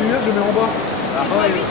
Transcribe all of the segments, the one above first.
lumière, je mets en bas. C'est pas 8.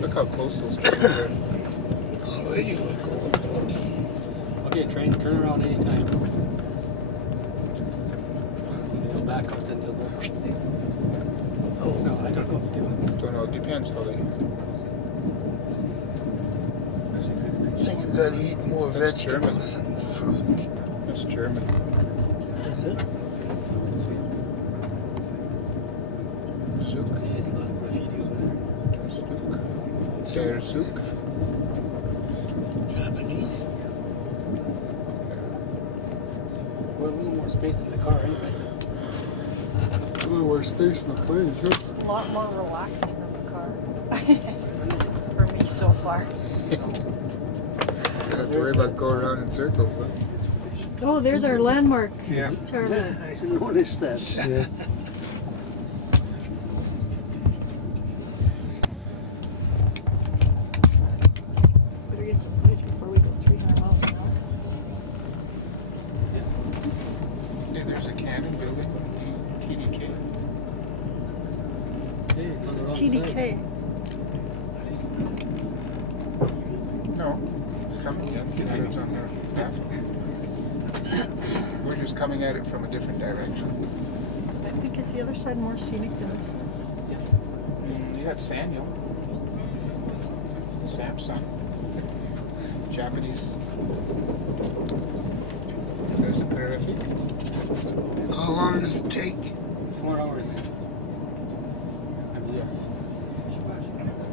Look how close those trains are. Oh, there you go. Okay, train, turn around anytime. So you'll back out into the... Oh. No, I don't know what to do. Don't know, it depends how they... I think you gotta eat more That's vegetables and fruit. That's German. Is it? Zook. Yeah, it's a lot of graffiti over there. Zook. Der Zook. Japanese? We're a little more space in the car anyway. A little more space in the plane, too. It's a lot more relaxing in the car. For me so far. Don't have to worry about going around in circles, huh? Oh, there's our landmark. Yeah. Charlie. I noticed that. Yeah. Better get some footage before we go 300 miles an hour. Hey, there's a Canon building. TDK. Hey, it's on the wrong TDK. No. Coming in. Canon's on the path. We're just coming at it from a different direction. I think is the other side more scenic than this? You got Sanyo. Samsung. Japanese. There's a Pacific. How long does it take? 4 hours. I believe.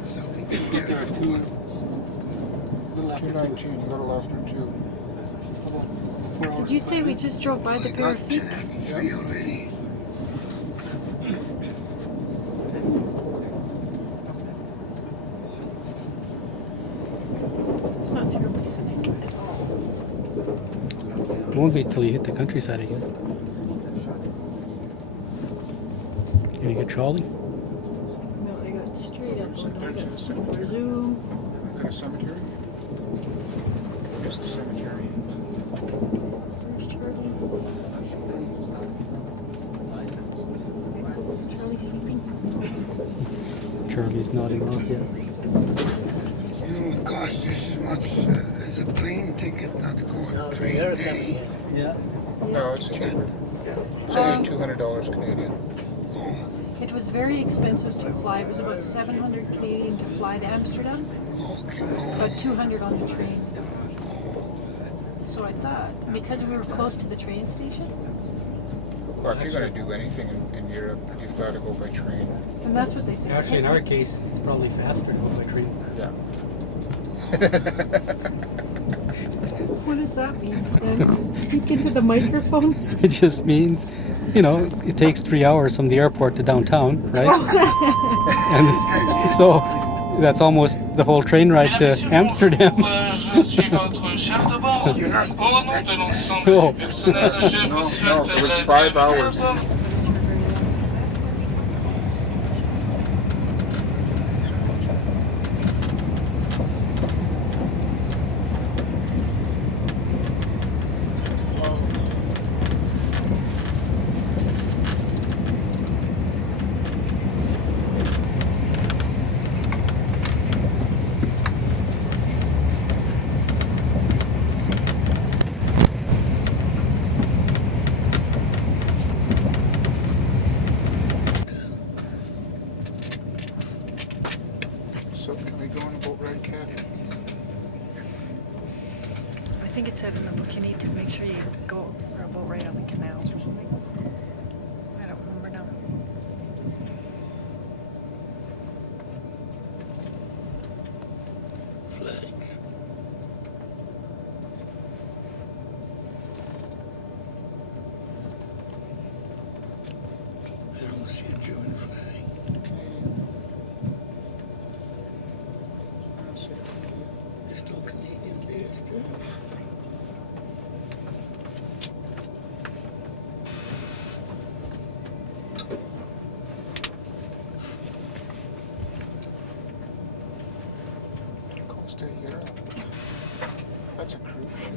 So we I can think get there it are for two. Little after 219, a little after 2. 4 hours. Did you say we just drove by I the pair got of feet? 3 already. It's not terribly scenic at all. It won't be until you hit the countryside again. Gonna get Charlie? No, they got straight up. There's a cemetery. Zoom. Got a cemetery? Just a cemetery. Where's Charlie? Charlie sleeping? Charlie's nodding off, yeah. You know, it costs just as much It's a plane ticket, not to go on No, a so train. you're eh? coming in. Yeah. No, it's cheaper. It's only $200 Canadian. It was very expensive to fly. It was about 700 Canadian to fly to Amsterdam, Okay. about 200 on the train. So I thought, because we were close to the train station, Well, if you're going to do anything in Europe, you've got to go by train. and that's what they said. Actually, in our case, it's probably faster to go by train. Yeah. What does that mean? Then speak into the microphone. It just means, you know, it takes 3 hours from the airport to downtown, right? And so that's almost the whole train ride to Amsterdam. You're not supposed to mention that. Oh. No, it was 5 hours. So can we go on a boat ride, Kathy? I think it said in the book you need to make sure you go for a boat ride on the canals or something. I don't remember now. Flags. I don't see a German flag. Canadian. I'll say Canadian. There's no Canadian there still. Costa Europe. That's a cruise ship.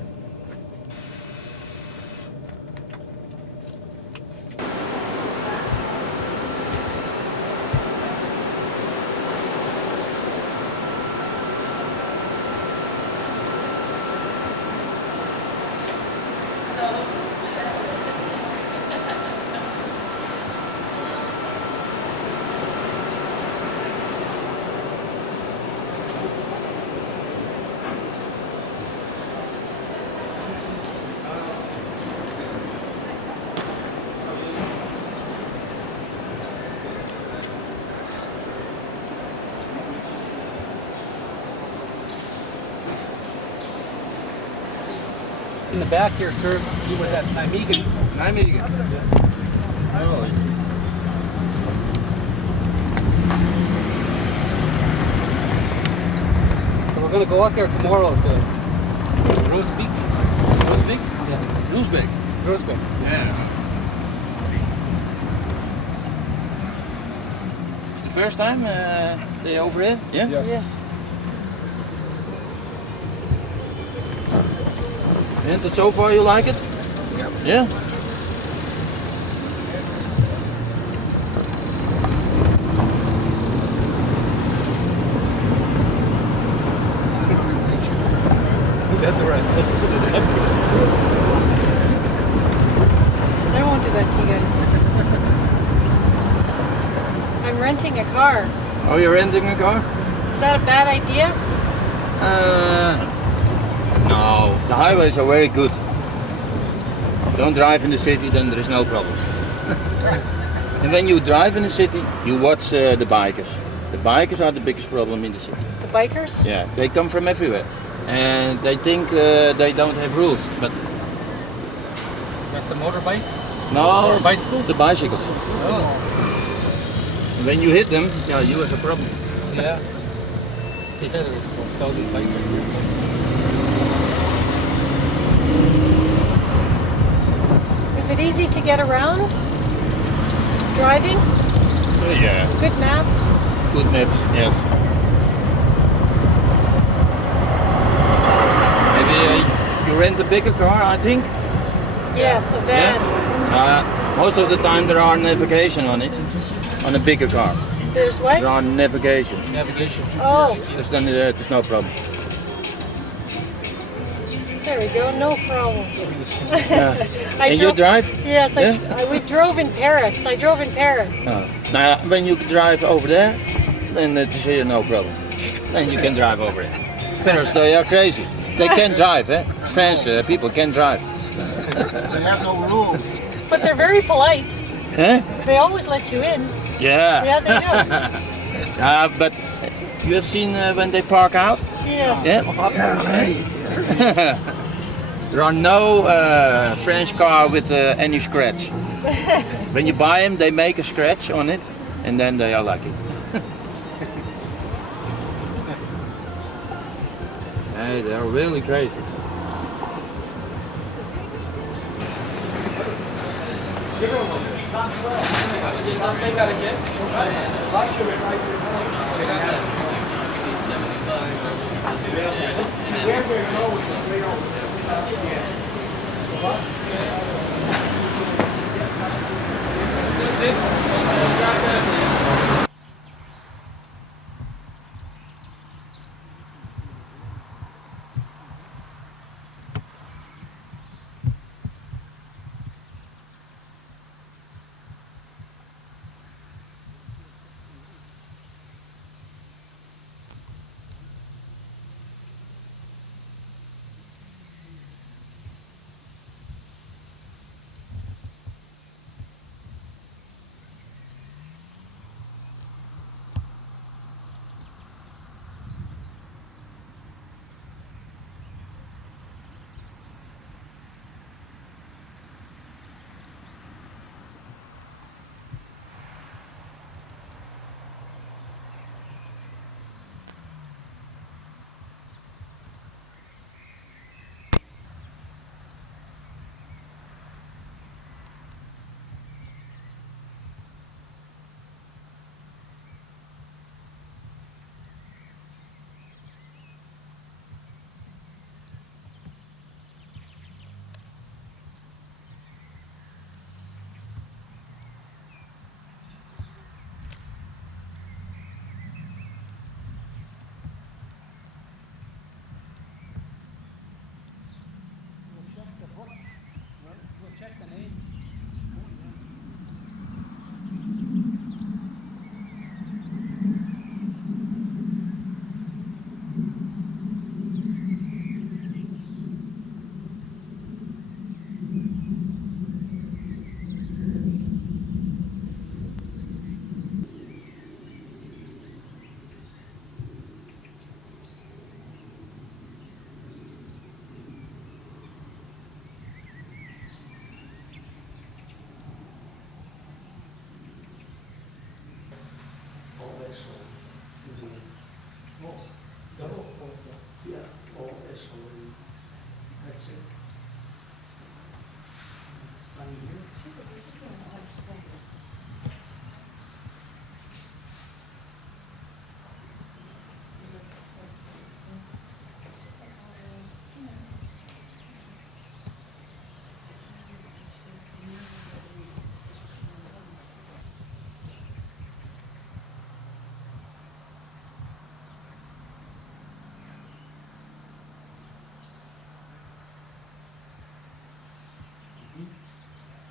In the back here, sir, he was at Nijmegen. Nijmegen. Oh, So we're gonna go out there tomorrow to Roosbeek. Roosbeek? Yeah. Roosbeek. Roosbeek. Yeah. It's the first time they over here? Yeah? Yes. And so far you like it? Yep. Yeah? That's all right. I won't do that to you guys. I'm renting a car. Oh, you're renting a car? Is that a bad idea? No, the highways are very good. Don't drive in the city, then there is no problem. And when you drive in the city, you watch the bikers. The bikers are the biggest problem in the city. The bikers? Yeah, they come from everywhere. And they think they don't have rules, but That's the motorbikes? no, Or bicycles? the bicycles. Oh. And when you hit them, yeah, you have a problem. Yeah. Yeah, there was 1,000 bikes. Is it easy to get around? Driving? Yeah. Good maps? Good maps, yes. Maybe you rent a bigger car, I think. Yes, a van. Most of the time there are navigation on it, on a bigger car. There's what? There are navigation. Navigation. Oh, There's no problem. There we go, no problem. And you drive? Yes, Yeah? we drove in Paris. I drove in Paris. Now, when you drive over there, then it is here no problem. Then you can drive over there. Paris, they are crazy. They can drive, eh? French people can drive. They have no rules. But they're very polite. Huh? They always let you in. Yeah. Yeah, they do. But you have seen when they park out? Yes. Yeah. There are no French car with any scratch. When you buy them, they make a scratch on it, and then they are lucky. Hey, they are really crazy.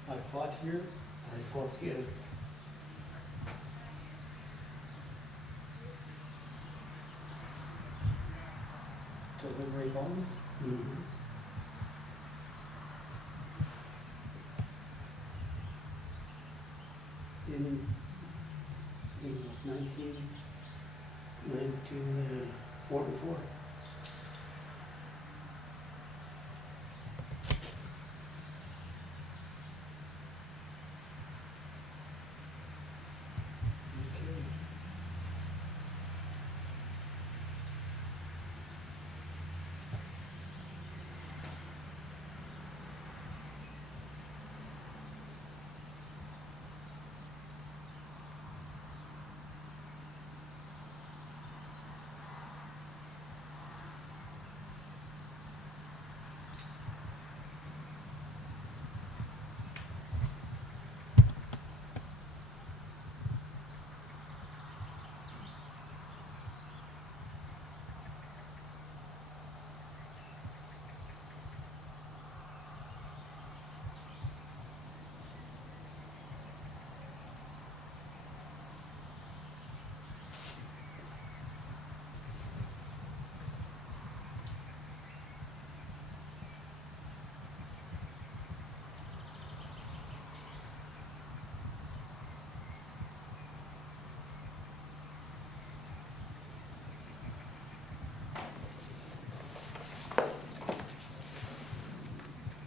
I fought here. I fought here. To liberate home. Mm-hmm. In 1944.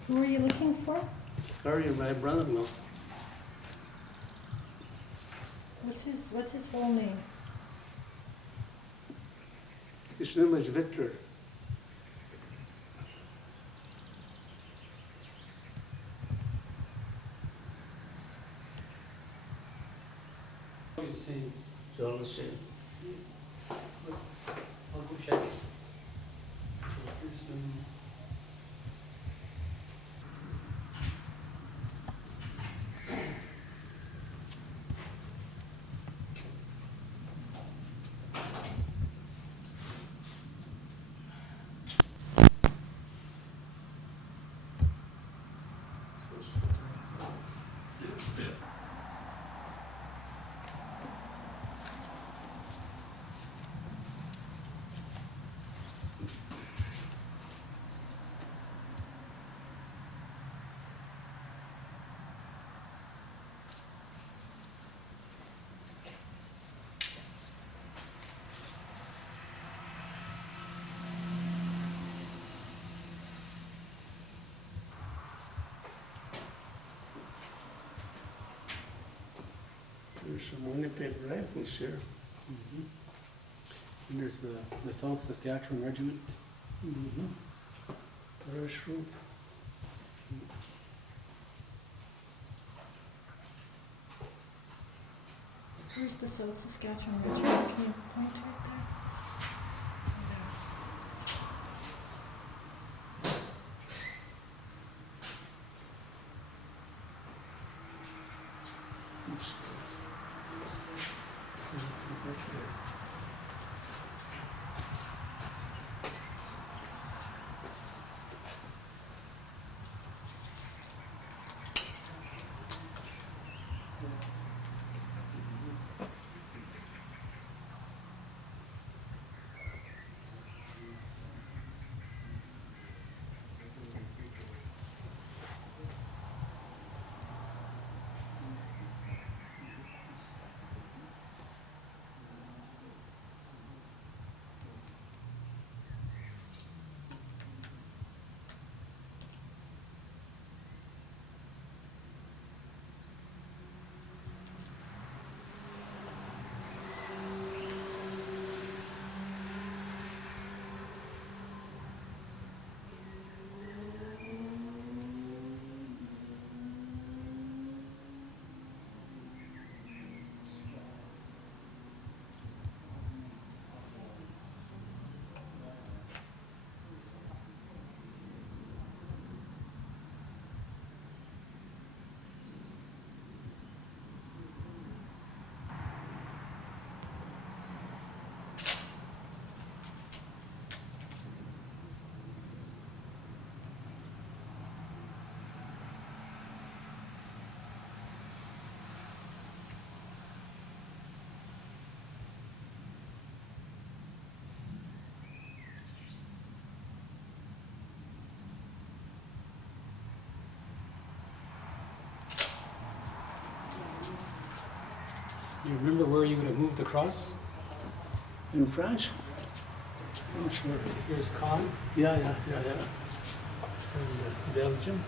Who are you looking for? Curry, my brother-in-law. What's his whole name? His name is Victor. Same. It's all the same. I'll go check it. There's some Winnipeg rifles here. And there's the South Saskatchewan Regiment. Parachute. Where's the South Saskatchewan Regiment? Can you point to it there? You remember where you would have moved the cross? In France? I'm sure. Here's Caen. Yeah. And Belgium.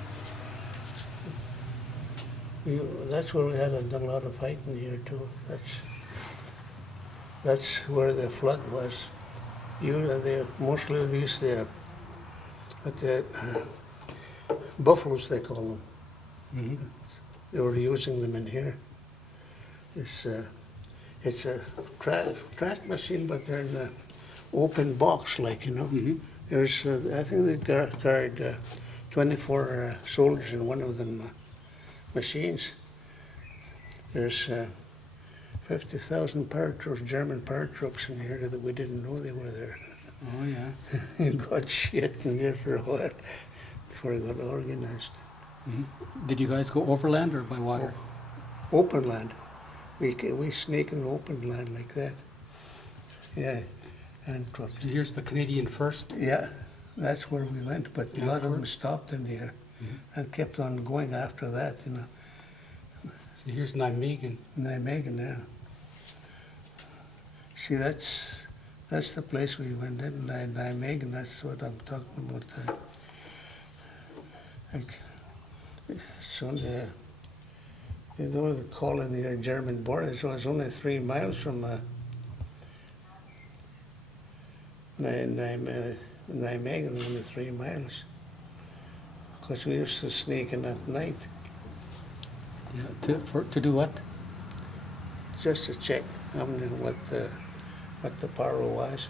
That's where we had a lot of fighting here too. That's where the flood was. They mostly used the buffaloes, they call them. They were using them in here. It's a track machine, but they're in an open box, like, you know. There's, I think they carried 24 soldiers in one of them machines. There's 50,000 paratroops, German paratroops in here that we didn't know they were there. Oh, yeah. You got shit in there for a while before it got organized. Did you guys go overland or by water? Open land. We sneak in open land like that. Yeah. And So here's the Canadian First. yeah, that's where we went, but a lot of them Afterwards? stopped in here and kept on going after that, you know. So here's Nijmegen. Nijmegen there. See, that's the place we went in, Nijmegen. That's what I'm talking about. Like, soon they don't call in the German border, so it's only 3 miles from Nijmegen, only 3 miles. Because we used to sneak in at night Yeah, to do what? just to check what the power was.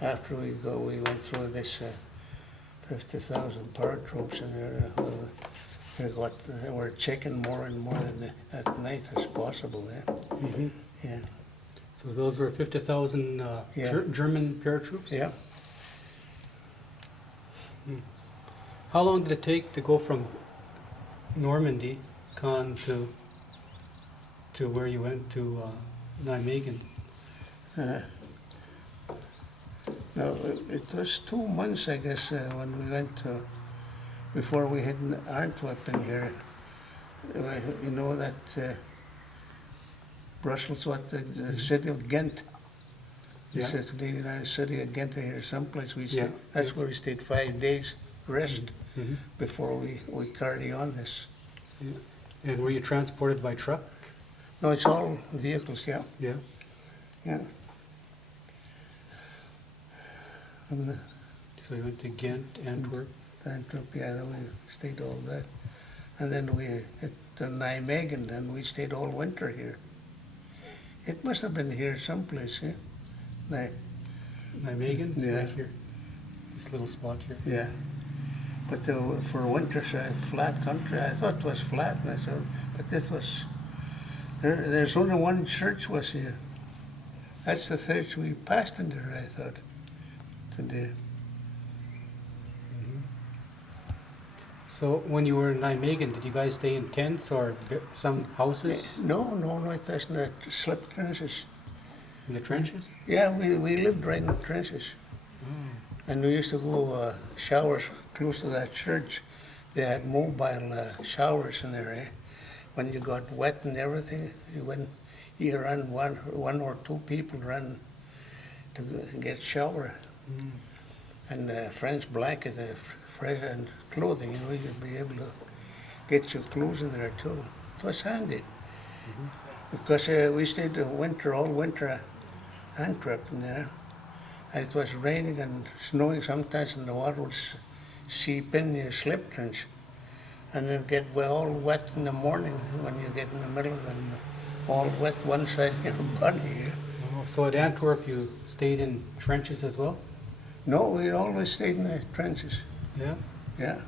After we went through this 50,000 paratroops in there. We're checking more and more at night as possible. Yeah. So those were 50,000 Yeah. German paratroops? Yeah. How long did it take to go from Normandy, Caen, to where you went to Nijmegen? No, it was 2 months, I guess, when we went to, before we hit Antwerp in here. You know that Brussels, what the city of Ghent. Yeah. It's the United City of Ghent here, someplace we stayed. Yeah, That's yes. where we stayed 5 days rest Mhm. before we carry on this. Yeah. And were you transported by truck? No, it's all vehicles, yeah. Yeah. Yeah. And So you went to Ghent, Antwerp? Antwerp, yeah, then we stayed all that. And then we hit to Nijmegen, and we stayed all winter here. It must have been here someplace, yeah? Nijmegen? It's Yeah. right here. This little spot here. Yeah. But for winter, flat country, I thought it was flat, and I said, but this was, there's only one church was here. That's the church we passed in there, I thought, today. So when you were in Nijmegen, did you guys stay in tents or some houses No, it was not slip trenches. in the trenches? Yeah, we lived right in the trenches. And we used to go showers close to that church. They had mobile showers in there. When you got wet and everything, you ran one or two people ran to get shower. And French blanket, fresh and clothing, you could be able to get your clothes in there too. It was handy. Because we stayed all winter Antwerp in there. And it was raining and snowing sometimes, and the water would seep in your slip trench. And then get all wet in the morning when you get in the middle and all wet one side of your body. Oh, so at Antwerp you stayed in trenches as well? No, we always stayed in the trenches. Yeah. Yeah.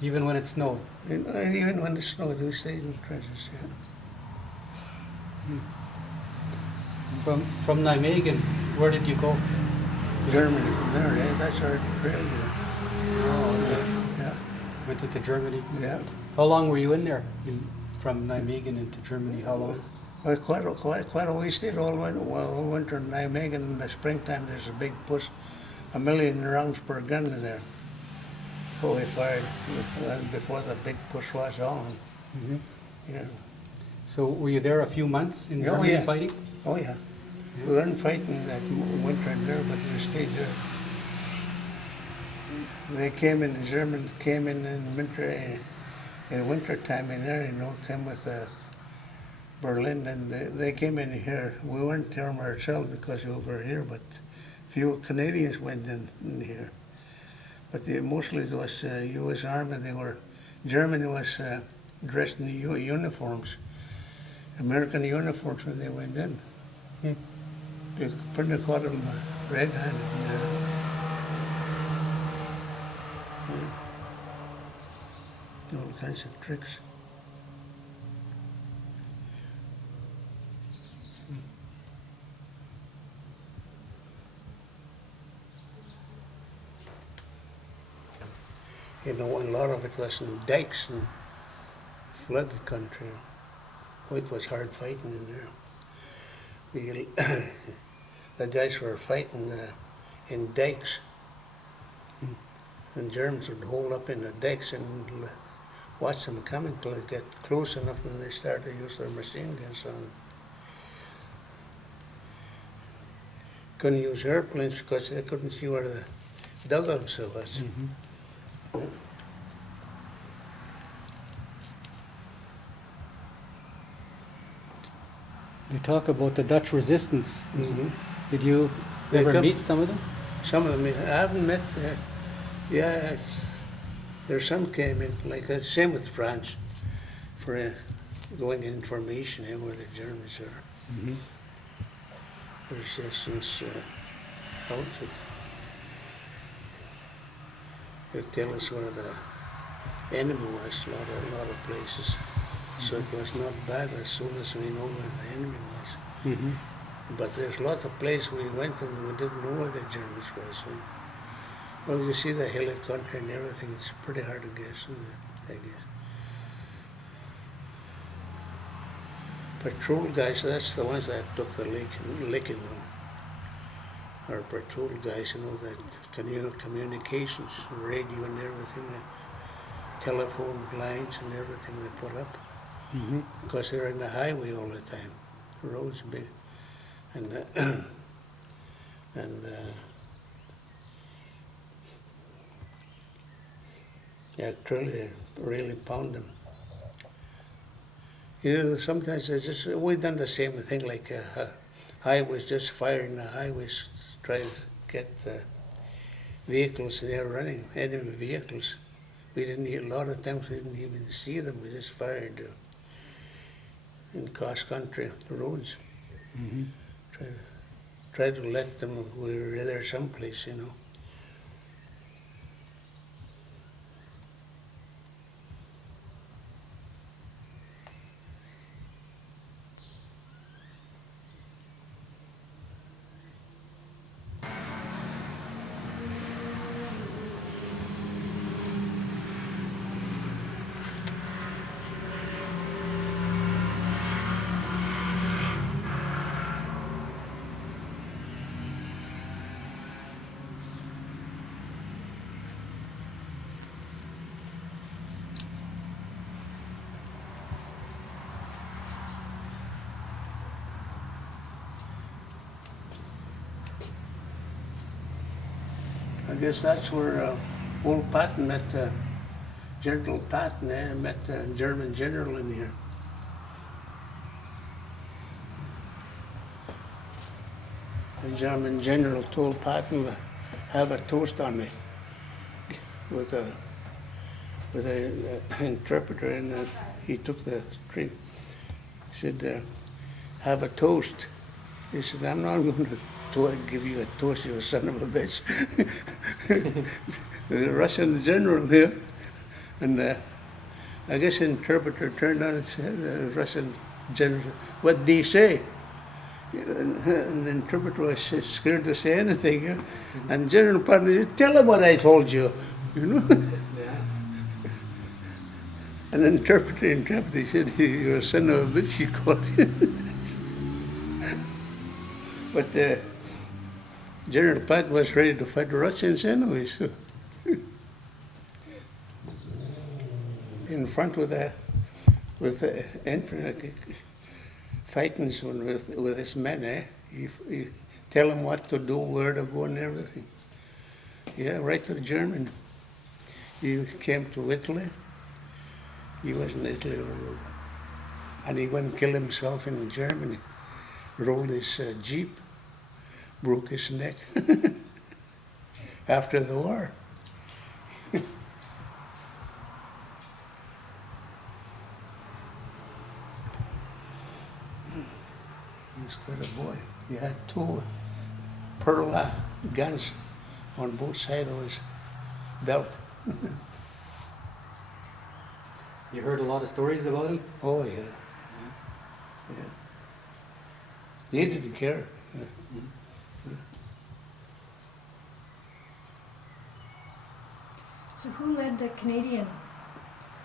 Even when it snowed? Even when it snowed, we stayed in the trenches. Yeah. From Nijmegen, where did you go? Germany from there, that's our trail here. Oh, Yeah. went into Germany. Yeah. How long were you in there? From Nijmegen into Germany, how long? Well, quite a we stayed all winter in Nijmegen. In the springtime, there's a big push, 1 million rounds per gun in there. So we fired before the big push was on. Yeah. So were you there a few months in Oh, Germany yeah. fighting? Oh yeah. We weren't fighting that winter in there, but we stayed there. The Germans came in winter time in there, came with Berlin, and they came in here. We weren't there ourselves because we were here, but few Canadians went in here. But mostly it was U.S. Army. Germany was dressed in uniforms, American uniforms when they went in. They pretty caught them red-handed. All kinds of tricks. A lot of it was in dikes and flooded country. Oh, it was hard fighting in there. The guys were fighting in dikes. And Germans would hold up in the dikes and watch them coming till they get close enough, and they started to use their machine guns on them. Couldn't use airplanes because they couldn't see where dugouts of us. You talk about the Dutch resistance. Mhm. Did you They ever come- meet some of them? Some of them I haven't met. Yeah, there's some came in, like same with France, for going information where the Germans are. Resistance outfit. They tell us where the enemy was, a lot of places. So it was not bad as soon as we know where the enemy was. But there's lots of places we went and we didn't know where the Germans was. Well, you see the hilly country and everything, it's pretty hard to guess, I guess. Patrol guys, that's the ones that took the licking, our patrol guys, that communications, radio and everything, telephone lines and everything they put up. Because they're in the highway all the time, the road's big. And actually really pound them. Sometimes we done the same thing, like highways, just firing the highways, try to get vehicles there running, enemy vehicles. We didn't, a lot of times we didn't even see them, we just fired in cross-country roads. Try to let them, we're there someplace, I guess that's where old Patton met General Patton, met a German general in here. The German general told Patton to have a toast on me with a interpreter, and he took the drink. He said, have a toast. He said, I'm not going to give you a toast, you son of a bitch. The Russian general here, and I guess the interpreter turned on and said, the Russian general, what did he say? And the interpreter was scared to say anything. And General Patton said, tell him what I told you. And the interpreter, he said, you're a son of a bitch, he called you. But General Patton was ready to fight the Russians anyway, so. In front with the fighting with his men, he tell them what to do, where to go and everything. Yeah, right to the German. He came to Italy. He was in Italy, and he went and killed himself in Germany. Rolled his Jeep, broke his neck after the war. He was quite a boy. He had two pearl guns on both sides of his belt. You heard a lot of stories about him? Oh, yeah. Yeah. He didn't care. So who led the Canadian?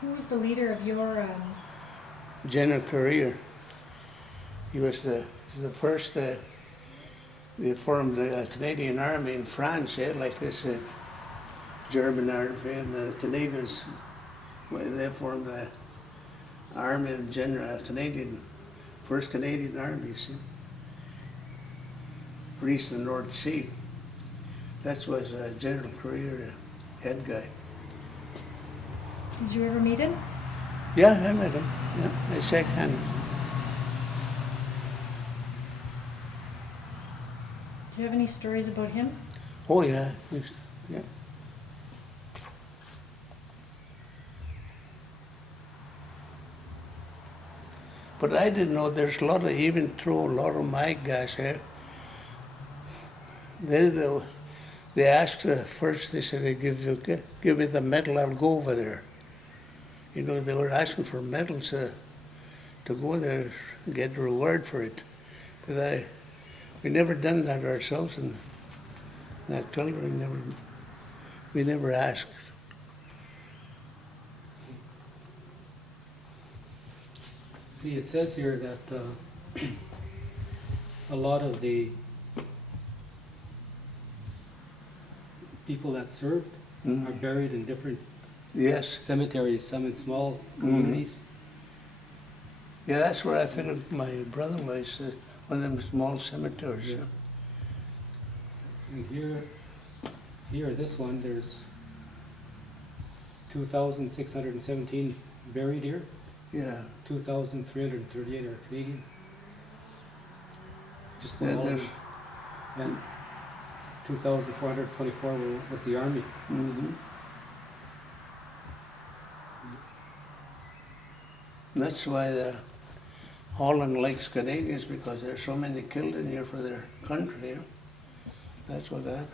Who was the leader of your? General Courier. He was the first. They formed the Canadian Army in France, like this German army, and the Canadians. They formed the Army of Canadian, first Canadian Army. See, for east of the North Sea. That was General Career, head guy. Did you ever meet him? Yeah, I met him. Yeah, I shake hands. Do you have any stories about him? Oh yeah, yeah. But I didn't know there's a lot of, even through a lot of my guys here, they asked first, they said, they give me the medal, I'll go over there. You know, they were asking for medals to go there and get the reward for it. But we never done that ourselves, and artillery we never asked. See, it says here that a lot of the people that served are buried in different Yes. cemeteries, some in small communities. Yeah, that's where I figured my brother was, one of them small cemeteries. Yeah. And here, this one, there's 2,617 buried here. Yeah. 2,338 are Canadian. Just Yeah, for all of there's, them. And 2,424 were with the Army. That's why Holland likes Canadians, because there's so many killed in here for their country. You know? That's what that.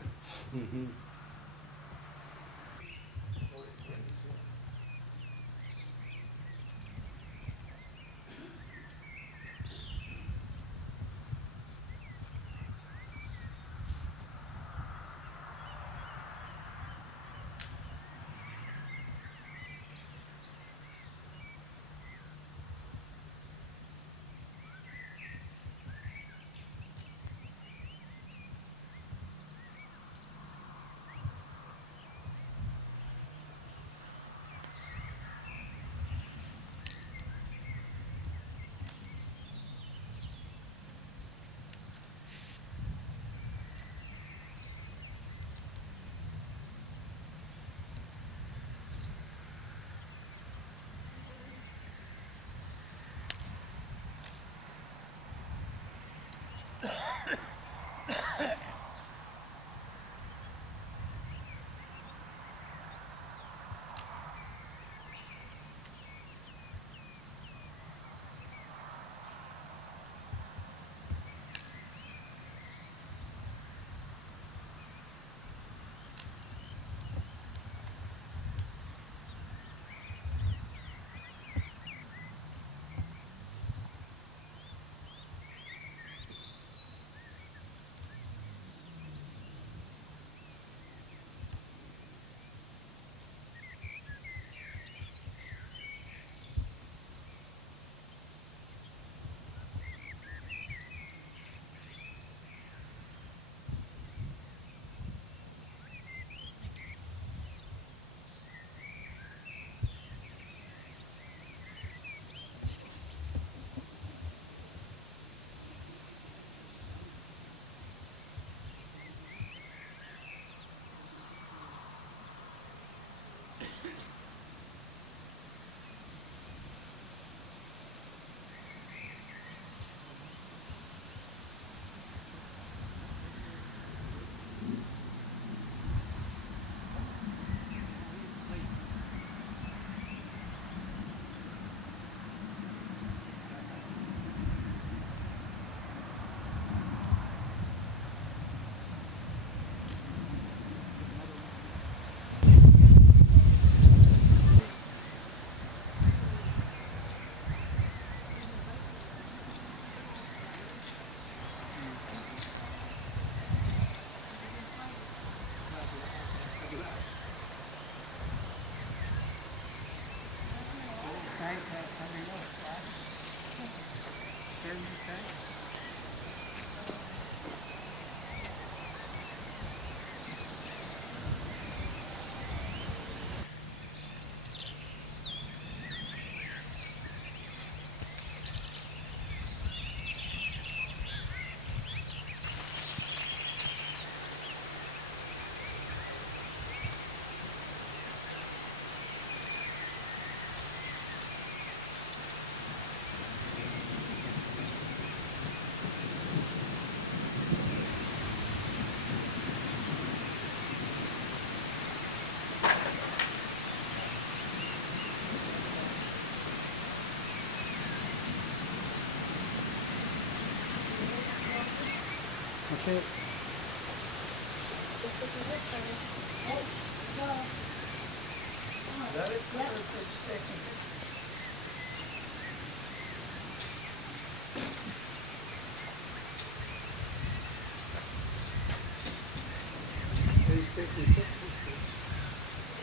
Okay.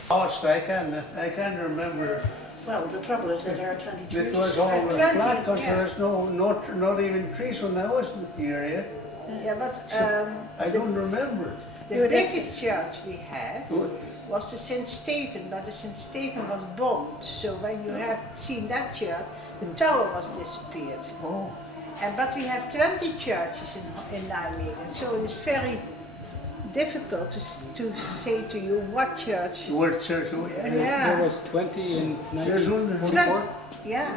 Lost, I can't remember. Well, the trouble is that there are 20 It churches. was all 20, flat because yeah. there's not even trees when I was here yet. Yeah, but I don't remember. the biggest church we had was the St. Stephen, but the St. Stephen was bombed. So when you have seen that church, the tower was disappeared. Oh, But we have 20 churches in Nijmegen, so it's very difficult to say to you what church. word church. There Yeah, was 20 in There's one. 1944. yeah,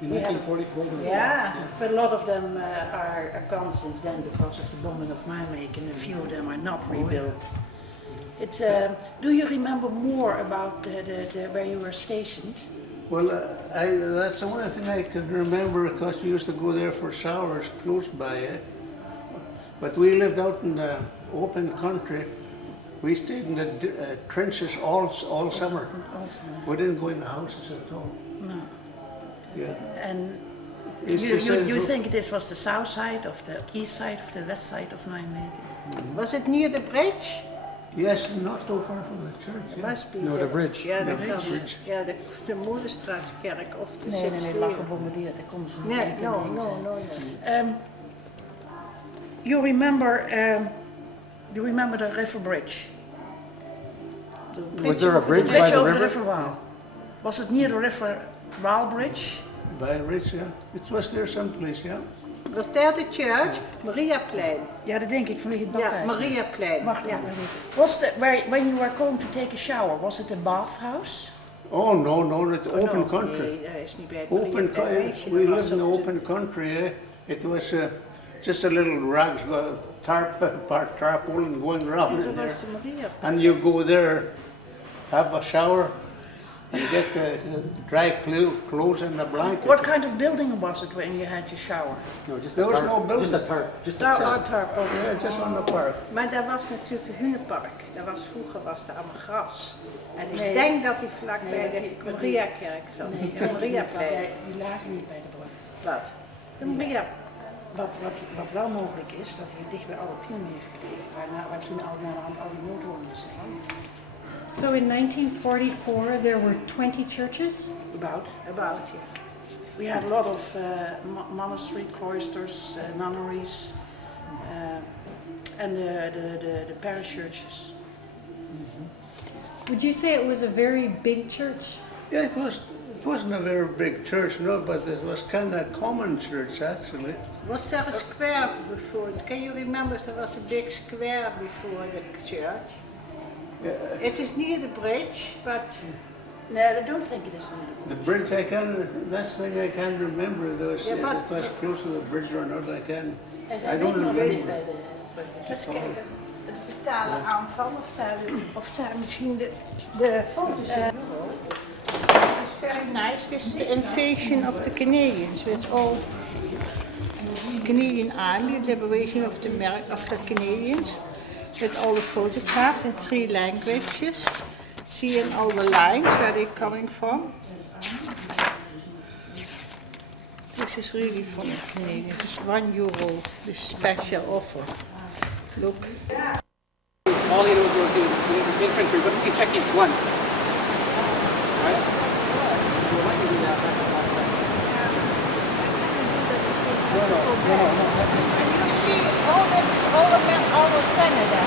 In 1944 there was yeah. But a lot of them are gone since then because of the bombing of Nijmegen. A few of them are not rebuilt. It's, do you remember more about where you were stationed? Well, that's the only thing I can remember because we used to go there for showers close by. But we lived out in the open country. We stayed in the trenches all summer. Also, We didn't go in the houses at all. no. Yeah. And It's the same you for- think this was the south side of the east side of the west side of Nijmegen? Was it near the bridge? Yes, not too far from the church. Yeah. Must be. No, the bridge. Ja, The de bridge. Ja, de Molenstraatkerk of de Nee, St. lag Stephen. gebombardeerd. Daar konden ze niet Nee, tegen no, niks. no. You remember the river bridge? Was there a The bridge by bridge the over the river? river Waal. Was it near the river Waal bridge? By Rich, yeah. It was there someplace, yeah. Was there the church? Mariaplein. Ja, dat denk ik vanwege het Ja, badhuis. Mariaplein. Wacht Ja. even. Was the, when you were going to take a shower, was it a bathhouse? Oh, no, it's open country. Nee, dat is niet bij het Open Mariaplein. country. Weet je, We dat was lived in the op de- open country, eh? It was just a little rags, tarpaulin going around in Dat there. was de Mariaplein. And you go there, have a shower, and get the dry clothes and the blanket. What kind of building was it when you had to shower? No, just There a was tarp. no building. Just a tarp. Just a Oh, tarp. tarp, okay. Yeah, just on the park. Maar dat was natuurlijk de Hunenpark. Vroeger was er allemaal gras. En ik Nee. denk dat hij vlak Nee, bij dat de die- dat Mariakerk zat. De Mariaplein. Die lagen niet bij de brug. Wat? De Maria. Wat wel mogelijk is, dat hij dicht bij Albertine heeft gekregen, waar toen al naar de hand al die noodwoningen zijn. So in 1944, there were 20 churches? About. About you. We had a lot of monastery, cloisters, nunneries, and the parish churches. Would you say it was a very big church? Yeah, it wasn't a very big church, no, but it was kind of a common church actually. Was there a square before? Can you remember if there was a big square before the church? It is near the bridge, but No, I don't think it is. The bridge, that's the thing I can't remember. There was, Yeah, but- it was close to the bridge or not, I don't Bij remember. eens kijken. De brutale aanval of daar misschien de foto's zijn. It is very nice. This is the invasion of the Canadians with all Canadian Army, liberation of the Canadians, with all the photographs in 3 languages, seeing all the lines where they're coming from. This is really from the Canadians. It's €1, the special offer. Look. All he knows is the infantry, but we can check each one. Right? Well, I can do that. And you see, all this is all of Canada.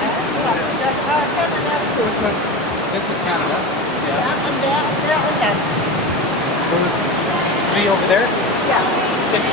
That's our Canada too. Which one? This is Canada. Yeah. Yeah, and there, and that. Those 3 over there? Yeah. 6.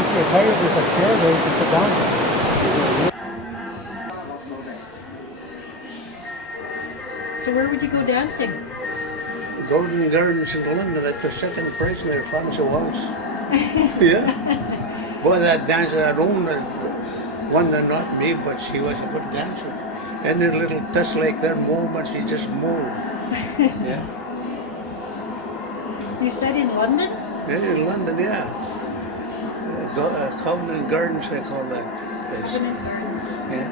If you're tired, there's a chair there, you can sit down. So where would you go dancing? Golden Gardens in London at the second prize there, Fancy Waltz. Yeah. Boy, that dancer had owned one that not me, but she was a good dancer. Any little touch like that moment, she just moved. Yeah. You said in London? Yeah, in London, yeah. Covenant Gardens, they call that place. Covenant Gardens. Yeah.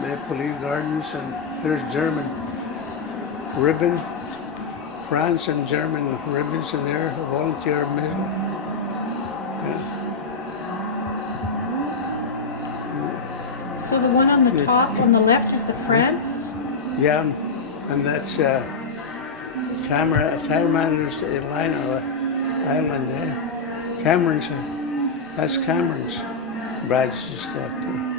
Maple Leaf Gardens, and there's German ribbon, France and German ribbons in there, a volunteer medal. Yeah. So the one on the top, on the left, is the France? Yeah, and that's Cameron's Island there. Cameron's, that's Cameron's badge she's got there.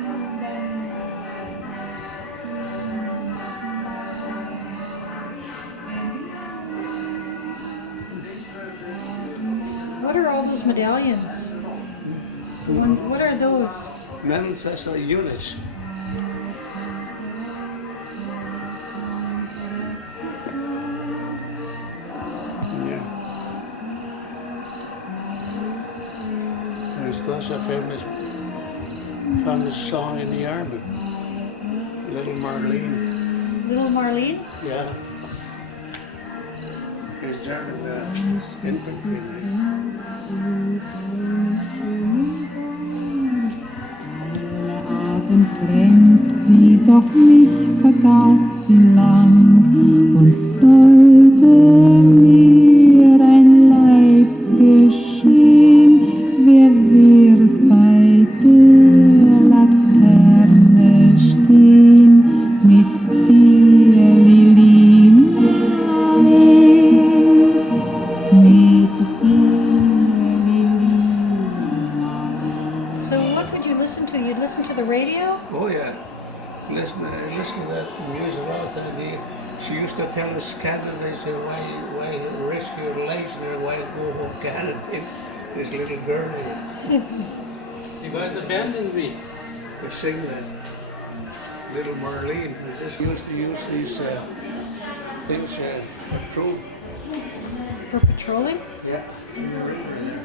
What are all those medallions? The ones, what are those? Medals, that's the units. Yeah. There's a famous song in the army, Little Marlene. Little Marlene? Yeah. There's German infantry. Abend brennt sie, doch mich vergaß sie lang und sollte mir ein Leid geschehen, wer wird bei der Laterne stehen mit dir, Lilien, mit dir, Lilien. So what would you listen to? You'd listen to the radio? Oh yeah. Listen to that music a lot. She used to tell us Canada, they said, why risk your lives there, why go home Canada? This little girl here. You guys abandoned me. They sing that. Little Marlene. We just used to use these things patrol. For patrolling? Yeah. In the river there.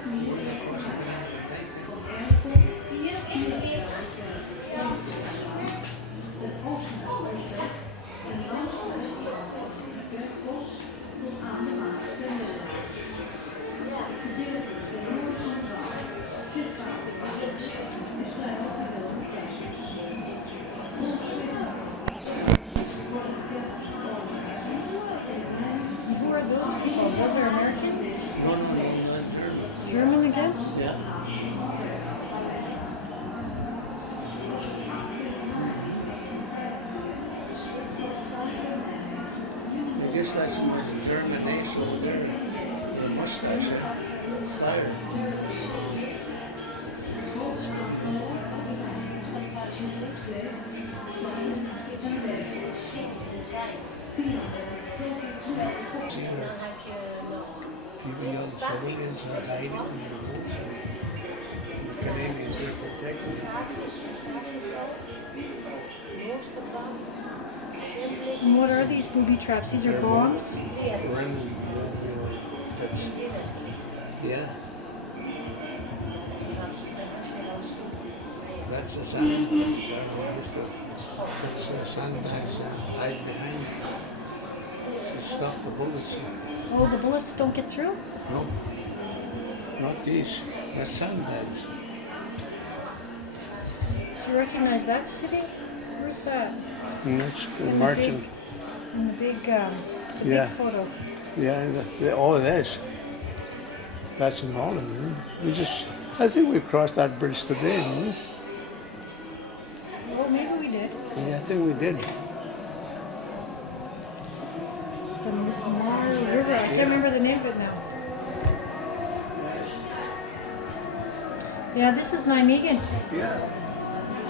Who are those people? Those are Americans? No, German. German again? Yeah. I guess that's where the German ace over there, the mustache, the flyer. See her. People, young civilians are hiding in the woods. The Canadians are protecting them. And what are these booby traps? These are bombs? Yeah. That's the sand. That's the sandbags hide behind to stop the bullets. Oh, the bullets don't get through? No, not these. That's sandbags. Do you recognize that city? Where's that? And that's In marching. In the big, Yeah. big photo. Yeah, all of this. That's in Holland. I think we crossed that bridge today, didn't we? Well, maybe we did. Yeah, I think we did. the Mar River. I can't remember the name of it now. Yeah, this is Nijmegen. Yeah.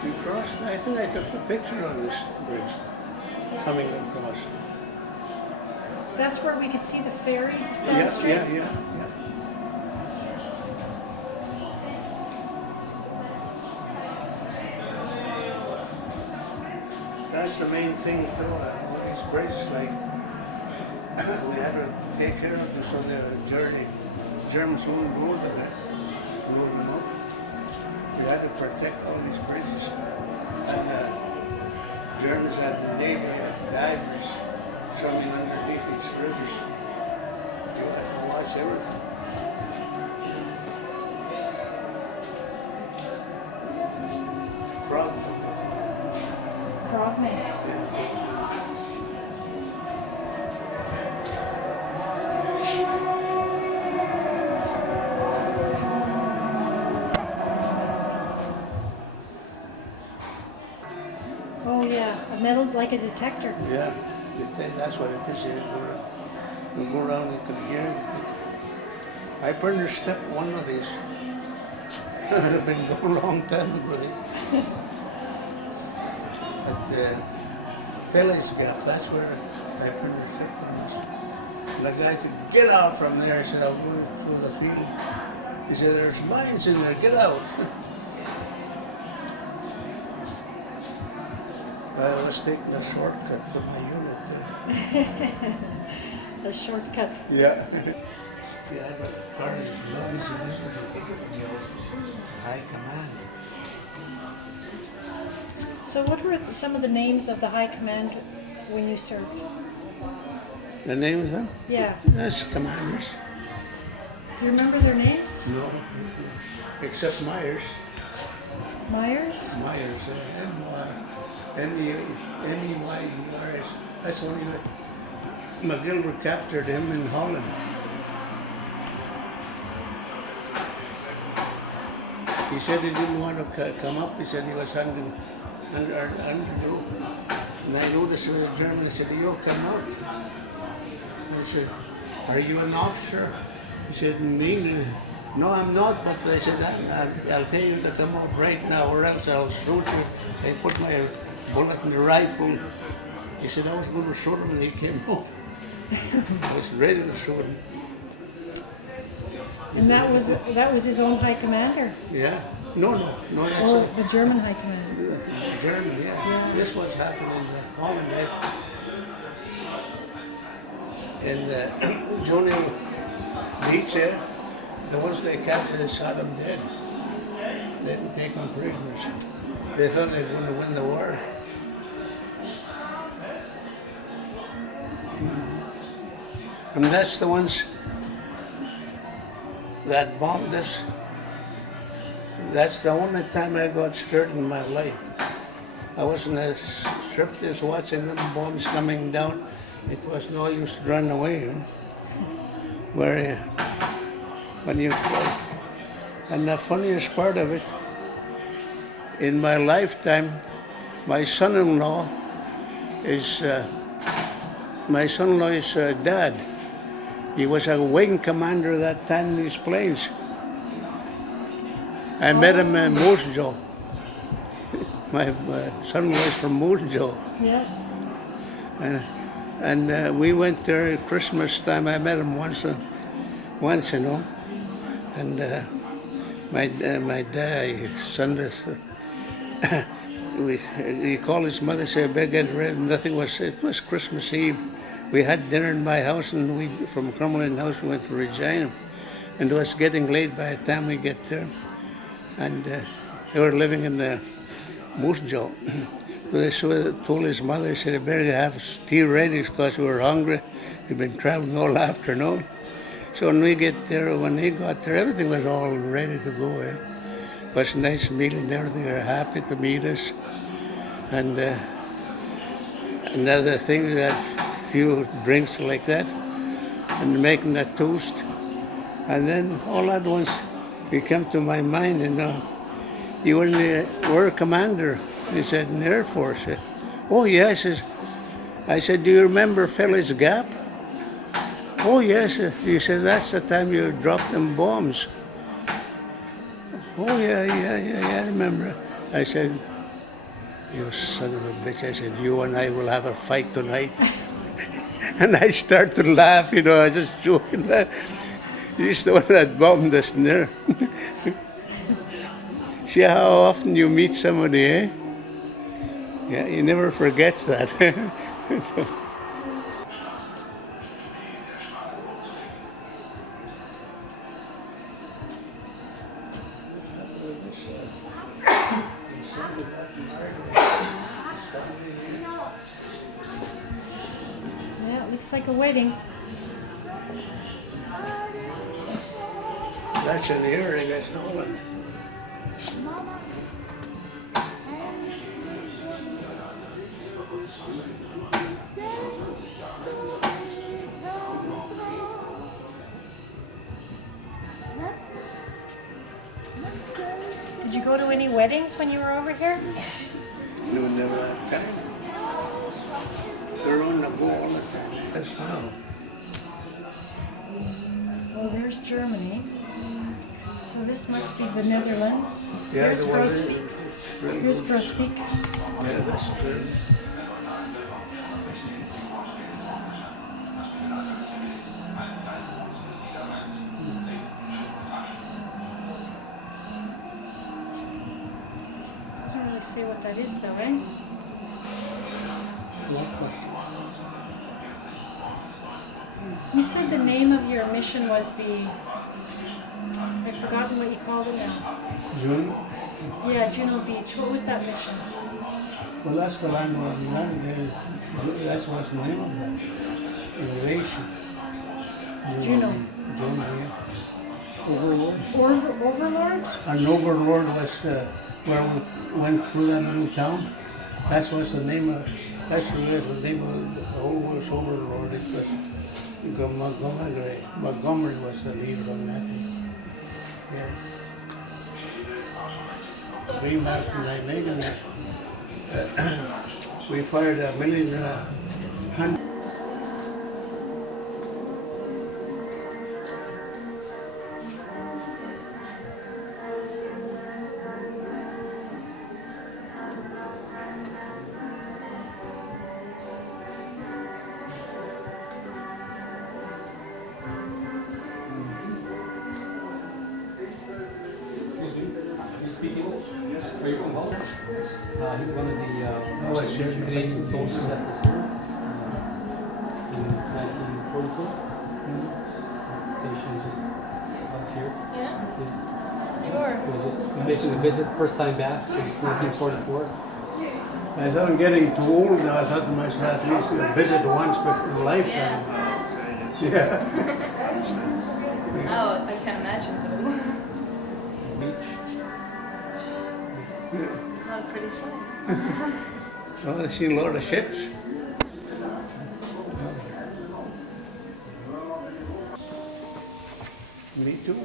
You crossed, I think I took a picture on this bridge coming across. That's where we could see the ferry just down the Yeah, street. yeah. That's the main thing too, all these bridges, like, we had to take care of this on the journey. Germans wouldn't blow them up. We had to protect all these bridges. And Germans had the naval divers swimming underneath these rivers. You had to watch everything. Frogman. Oh yeah, a metal like a detector. Yeah, that's what it is. You go around, you can hear it. I burned a step one of these. I've been going a long time with it. But Philly's Gap, that's where I burned a step one. And the guy said, get out from there. I said, I'll go through the field. He said, there's mines in there, get out. I was taking a shortcut to my unit there. A shortcut. Yeah. Yeah, the car is long as it is. High command. So what were some of the names of the high command when you served? The name of them? Yeah. That's commanders. You remember their names? No, except Myers. Myers? Myers, M-E-Y-E-R-S. That's only what McGilver captured him in Holland. He said he didn't want to come up. He said he was under. And I noticed with the German, I said, you'll come out. I said, are you an officer? He said, me? No, I'm not, but I said, I'll tell you to come out right now or else I'll shoot you. I put my bullet in the rifle. He said, I was going to shoot him and he came out. I was ready to shoot him. And that was his own high commander? Yeah. No, that's Oh, the German high commander. Germany, yeah. This was happening in Holland. In Junior Beach there, the ones they captured, they shot them dead. They didn't take them prisoners. They thought they were going to win the war. And that's the ones that bombed us. That's the only time I got scared in my life. I was in a strip just watching them bombs coming down. It was no use to run away. And the funniest part of it, in my lifetime, my son-in-law is dad. He was a wing commander that time in these planes. I met him in Moose Jaw. My son was from Moose Jaw. Yeah. And we went there at Christmas time. I met him once, you know. And my dad, son, he called his mother, said, "Better get ready." Nothing was. It was Christmas Eve. We had dinner in my house, and we from Cumberland House we went to Regina, and it was getting late by the time we get there. And they were living in the Moose Jaw. So they told his mother, he said, "I better have tea ready because we were hungry. We've been traveling all afternoon." So when he got there, everything was all ready to go. It was a nice meal and everything. They were happy to meet us. And another thing, that few drinks like that, and making that toast. And then all at once, it came to my mind, you were a commander. He said, in the Air Force. Oh, yeah, I said, do you remember Philly's Gap? Oh, yes, you said that's the time you dropped them bombs. Oh, yeah, I remember. I said, you son of a bitch, I said, you and I will have a fight tonight. And I started to laugh, you know, I was just joking. He's the one that bombed us in there. See how often you meet somebody, eh? Yeah, he never forgets that. Yeah, it looks like a wedding. That's an earring, that's not one. Did you go to any weddings when you were over here? No, never had time. They're on the go all the time. That's how. Well, there's Germany. So this must be the Netherlands. Yeah, Here's the one Grosbeek. Here's Grosbeek. Yeah, that's true. Doesn't really say what that is though, eh? You said the name of your mission was the... I've forgotten what you called it now. June? Yeah, Juno Beach. What was that mission? Well, that's the land where we landed. That's what's the name of that. Innovation. Juno. Juno, yeah. Overlord. Overlord? An overlord was where we went through that little town. That's what's the name of, that's the name of the whole was overlord. It was Montgomery. Montgomery was the leader on that thing. Yeah. We back from Nijmegen, we fired a million, hundred. Are you from Holland? Yes. He's one of the Canadian soldiers at the school in 1944. Stationed just up here. Yeah? You are? He was just making a visit, first time back since 1944. I thought I'm getting too old now. I thought to myself, at least visit once before a lifetime. Yeah. Oh, I can't imagine though. Not a pretty sight. Well, I've seen a lot of ships. Me too.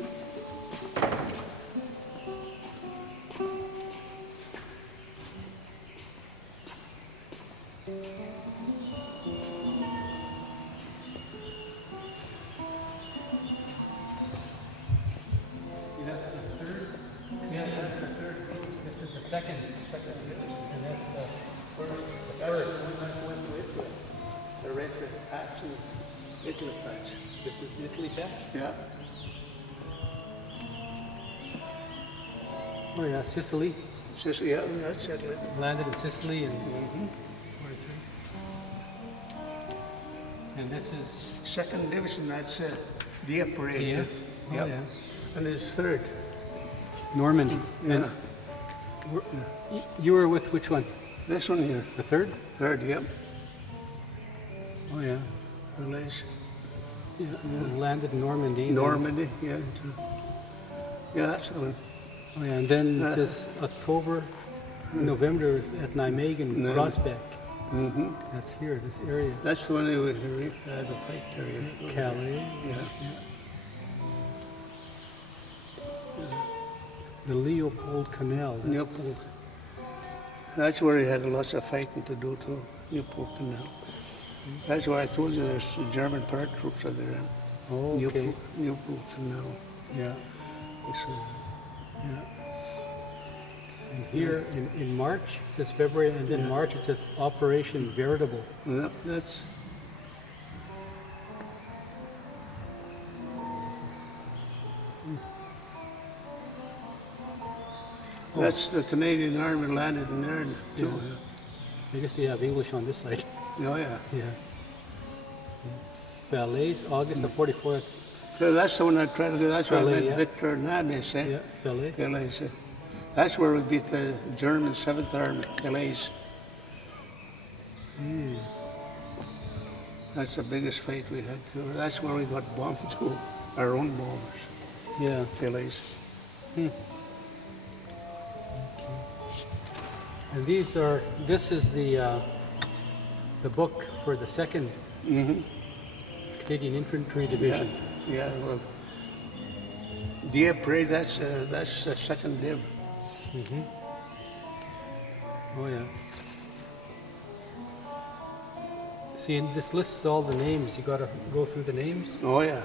That's the third. Yeah, that's the third. This is the second, and that's the first. The red patch and Italy patch. This is the Italy patch. Yeah. Oh yeah, Sicily. Just, yeah, that's it. Landed in Sicily in 43. And this is Second division, that's the parade. yeah. Oh, Yep. yeah. And it's third. Normandy. Yeah. And you were with which one? This one here. The third? Third, yep. Oh yeah. Relays. Yeah. Landed in Normandy. Normandy, yeah. Yeah, that's the one. Oh yeah, and then it says October, November at Nijmegen, No. Grosbeek. Mm-hmm. That's here, this area. That's the one they had a fight there. Yeah. Calais. Yeah. The Leopold Canal. That's- Leopold. That's where he had lots of fighting to do too. Leopold Canal. That's why I told you there's German paratroops are there. Oh, okay. New now. Yeah. It's, Yeah. And here in March, it says February, and then March it says Operation Veritable. yep, that's. That's the Canadian Army landed in there too. I guess they have English on this side. Oh yeah. Yeah. Falaise, August of 44th. So that's the one I tried to do. That's where I Calais, met yeah. Victor and Nadine, say. Yeah, Falaise. Calais. That's where we beat the German 7th Army, Calais. That's the biggest fight we had too. That's where we got bombed too, our own bombers, Yeah. Calais. And this is the book for the 2nd Canadian Infantry Division. Yeah, well, Div parade, that's the second Div. Oh yeah. See, and this lists all the names. You got to go through the names. Oh yeah.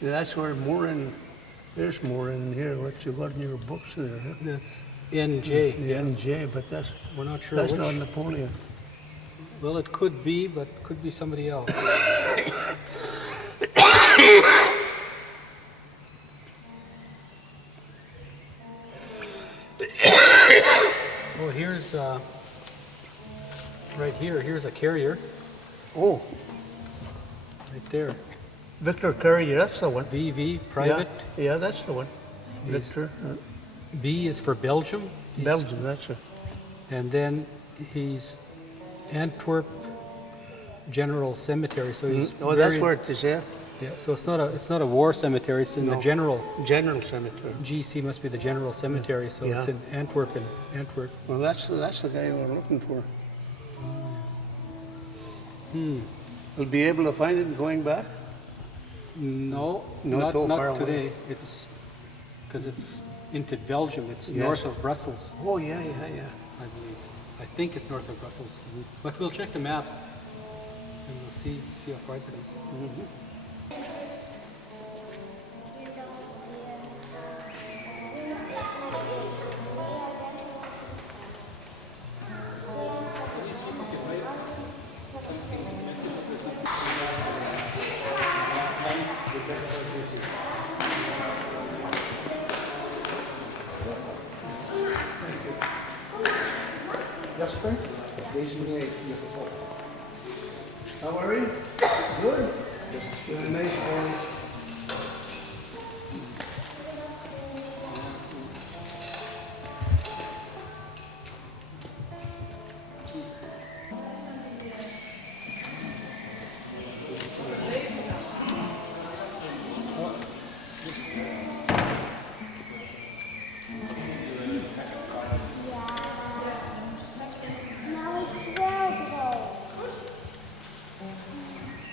Yeah, that's where there's more in here, what you got in your books there. Huh? That's NJ. The NJ, but We're not sure that's which. not Napoleon. Well, it could be, but could be somebody else. Oh, here's right here. Here's a carrier Oh, right there. Victor Carrier, that's the one. VV private. Yeah, that's the one. He's- Victor, B is for Belgium. He's- Belgium, that's it. And then he's Antwerp General Cemetery. So he's Oh, that's buried- where it is, yeah. Yeah, so it's not a war cemetery. It's in the No. general. General Cemetery. GC must be the general cemetery. So it's Yeah. in Antwerp and Antwerp. Well, that's the guy we're looking for. We'll be able to find it going back? No, Not so far not away. today. It's because it's into Belgium. It's Yes. north of Brussels, Oh, yeah. I believe. I think it's north of Brussels, but we'll check the map and we'll see how far it is. Jasper, deze meneer heeft hier gevolgd. How are you? Good. Doing a nice one.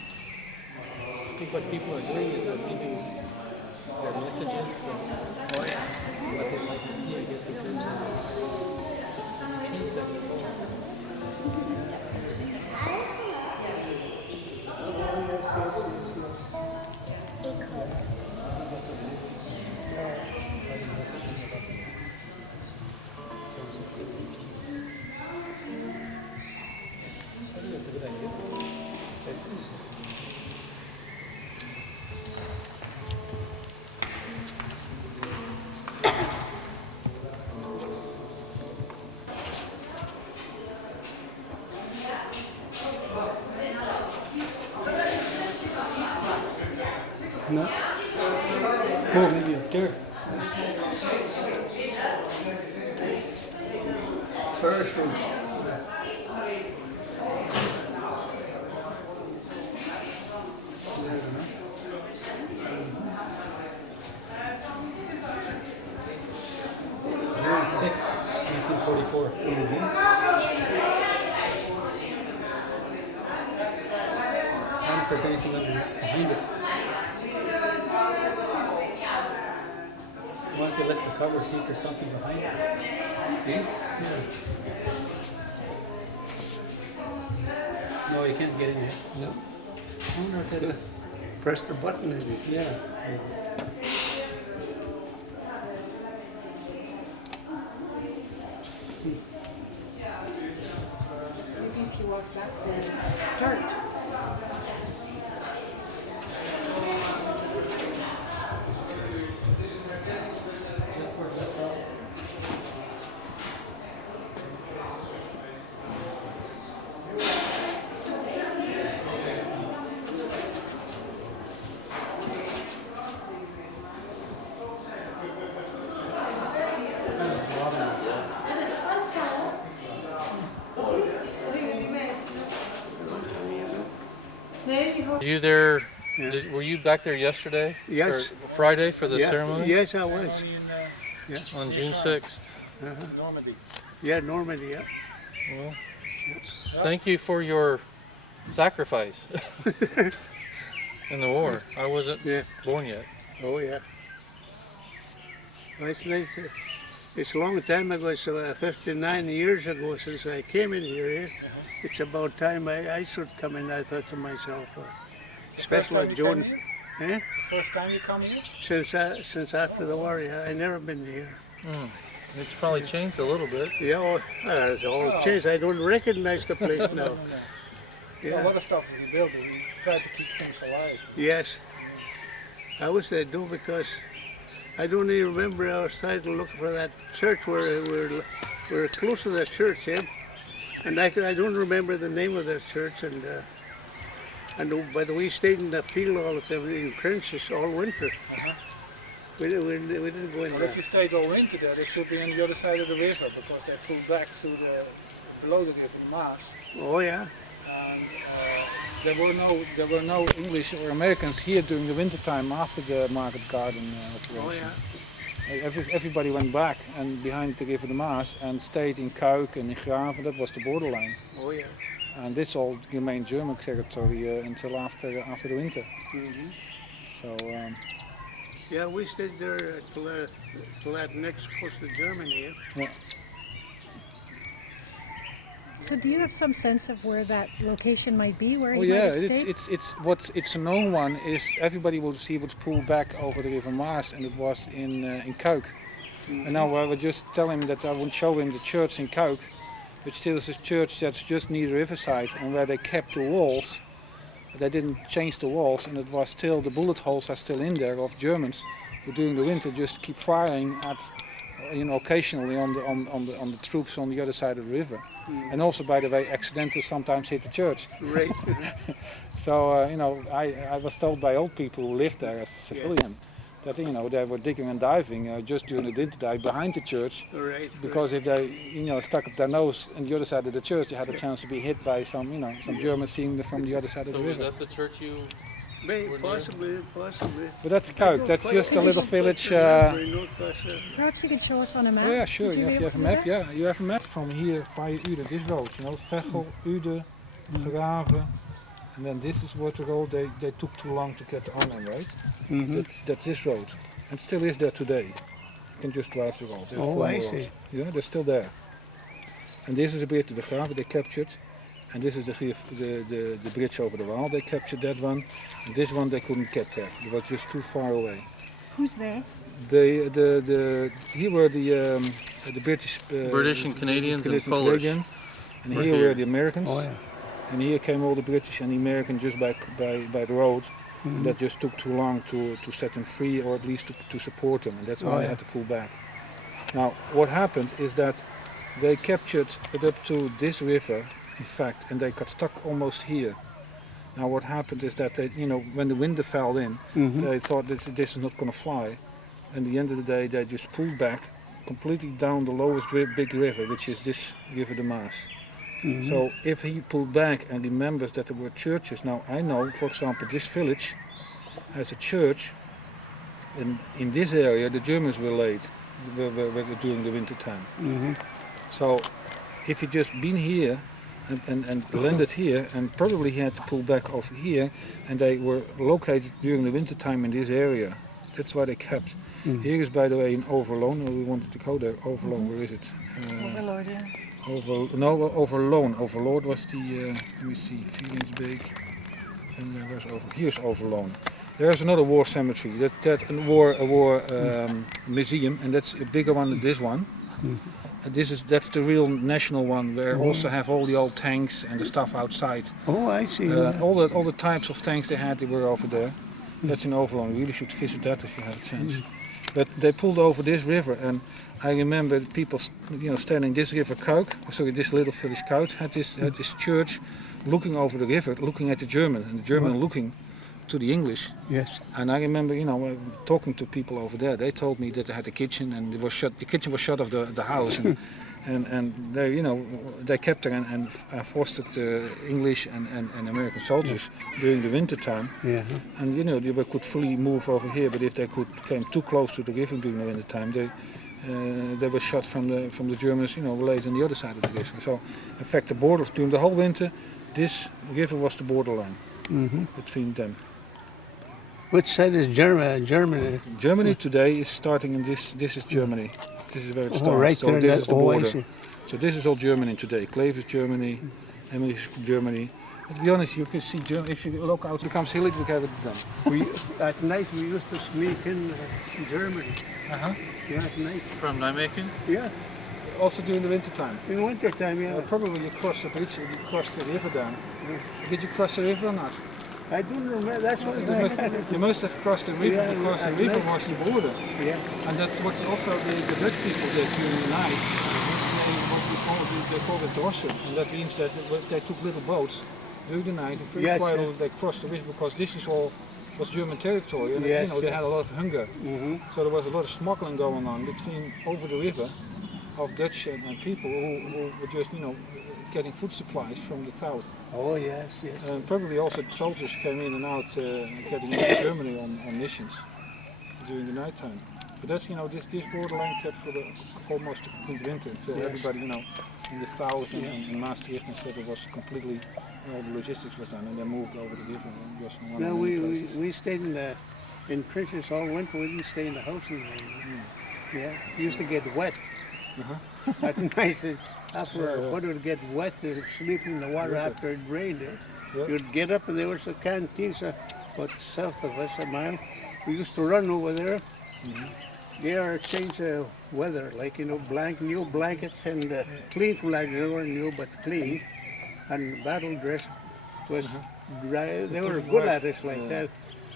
I think what people are doing is they're leaving their messages and what they'd like to see, I guess, in terms of peace, I suppose. Writing messages about in terms of peace. I think that's a good idea. No. Oh, maybe up there. First one. June 6, 1944. And if there's anything behind it. Why don't you lift the cover, see if there's something behind it? No, you can't get in here. No. I wonder if that is. Press the button maybe. Yeah. Maybe if you walk back then, dirt. Were you there? Yeah. Were you back there yesterday? Yes. Or Friday for the Yeah. ceremony? Yes, I was. On June 6th. Normandy. Yeah, Normandy, yeah. Well, thank you for your sacrifice in the war. I wasn't Yeah. born yet. Oh, yeah. Well, it's nice. It's a long time ago. It's 59 years ago since I came in here. It's about time I should come in, I thought to myself. Especially Joan. Eh? The first time you come here? Since after the war, yeah. I never been here. It's probably changed a little bit. Yeah, it's all changed. I don't recognize the place now. A Yeah. lot of stuff we built, we try to keep things alive. Yes. I wish they do because I don't even remember. I was trying to look for that church where we're close to that church, yeah. And I don't remember the name of that church. But we stayed in the field all the time in trenches all winter. We didn't go in But there. if you stayed all winter there, they should be on the other side of the river because they pulled back to below the river Maas. Oh yeah. And there were no English or Americans here during the winter time after the market garden operation. Oh yeah. Everybody went back and behind the river de Maas and stayed in Kuik and in Graven. That was the borderline. Oh yeah. And this all remained German territory until after the winter. Hmm. So Yeah, we stayed there till that next post to Germany. Yeah. So do you have some sense of where that location might be, where oh he might yeah, have stayed? it's a known one is everybody would see was pulled back over the river Maas, and it was in Kuik. And now I would just tell him that I would show him the church in Kuik, which still is a church that's just near the riverside, and where they kept the walls. They didn't change the walls, and it was still, the bullet holes are still in there of Germans who during the winter just keep firing at, occasionally on the troops on the other side of the river. And also, by the way, accidentally sometimes hit the church. Right. So, I was told by old people who lived there as a civilian that, they were digging and diving just during the winter time behind the church. Right. Because if they, stuck up their nose on the other side of the church, they had a chance to be hit by some Germans seeing from the other side of the So river. is that the church you? Possibly. But that's Kuik. That's just a little village. Perhaps you could show us on a map. Oh yeah, sure. Would You be have able a to map. do that? Yeah, you have a map from here by Uden. This road, Veghel, Uden, Graven, and then this is what the road they took too long to get on, right? That's this road, and still is there today. You can just drive the road. There's Oh, four I roads. see. Yeah, they're still there. And this is a bit the Graven they captured, and this is the bridge over the Waal. They captured that one, and this one they couldn't get there. It was just too far away. Who's there? Here were the British, British and Canadians and Polish. Canadian, and Were here here. were the Americans. Oh yeah. And here came all the British and the Americans just by the road. And that just took too long to set them free, or at least to support them, and that's why Oh, they yeah. had to pull back. Now, what happened is that they captured it up to this river, in fact, and they got stuck almost here. Now, what happened is that they, when the wind fell in, they thought this is not going to fly. And at the end of the day, they just pulled back completely down the lowest big river, which is this River de Maas. So if he pulled back and remembers that there were churches, now I know, for example, this village has a church, and in this area the Germans were late during the winter time. So if he just been here and landed here, and probably he had to pull back over here, and they were located during the winter time in this area. That's why they kept. Here is, by the way, in Overloon. We wanted to go there. Overloon, where is it? Overlord, yeah. Overloon. Overlord was the. Let me see. Feelingsbeek. Where's Here's Overloon. There's another war cemetery. That a war museum, and that's a bigger one than this one. And that's the real national one, where also have all the old tanks and the stuff outside. Oh, I see. All the types of tanks they had, they were over there. That's in Overloon. You really should visit that if you have a chance. But they pulled over this river, and I remember people, standing this river Kuik, this little village Kuik, had this church looking over the river, looking at the German, and the German looking to the English. Yes. And I remember, talking to people over there. They told me that they had a kitchen, and it was shut. The kitchen was shut of the house, and they, they kept there and fostered English and American soldiers during the winter time. Yeah. And they could fully move over here, but if they came too close to the river during the winter time, they were shot from the Germans, laid on the other side of the river. So, in fact, the border during the whole winter, this river was the borderline between them. Which side is Germany? Germany today is starting in this. This is Germany. This is where it starts. Right so there. this is the border. I see. So this is all Germany today. Cleve is Germany. Emily is Germany. To be honest, you can see Germany. If you look out, it becomes hilly. We have it done. At night we used to sneak in Germany. Yeah, at night. From Nijmegen? Yeah, Also during the winter time. in winter time. Yeah. Probably you cross the bridge. You cross the river down. Did you cross the river or not? I don't remember. That's what You must have crossed the river Yeah, because the at river night. was the border. Yeah. And that's what also the Dutch people did during the night. They call it dorsen, and that means that they took little boats during the night and very Yes, quietly yes. they crossed the river because this is all was German territory, and Yes, they had a lot of hunger. So there was a lot of smuggling going on between over the river of Dutch and people who were just getting food supplies from the south. Oh yes, yes. And probably also soldiers came in and out getting into Germany on missions during the night time. But that's this borderline kept for almost a complete winter until everybody in the south and Maastricht and said it was completely all the logistics was done and they moved over the river and just one No, of the we places. stayed in trenches all winter. We didn't stay in the houses. Yeah, we used to get wet at night. After our water would get wet, they'd sleep in the water after it rained. You'd get up and there was a canteen about south of us, a mile. We used to run over there. There change the weather, like new blankets and clean blankets. They weren't new but clean, and battle dress was dry. They were good at us like that.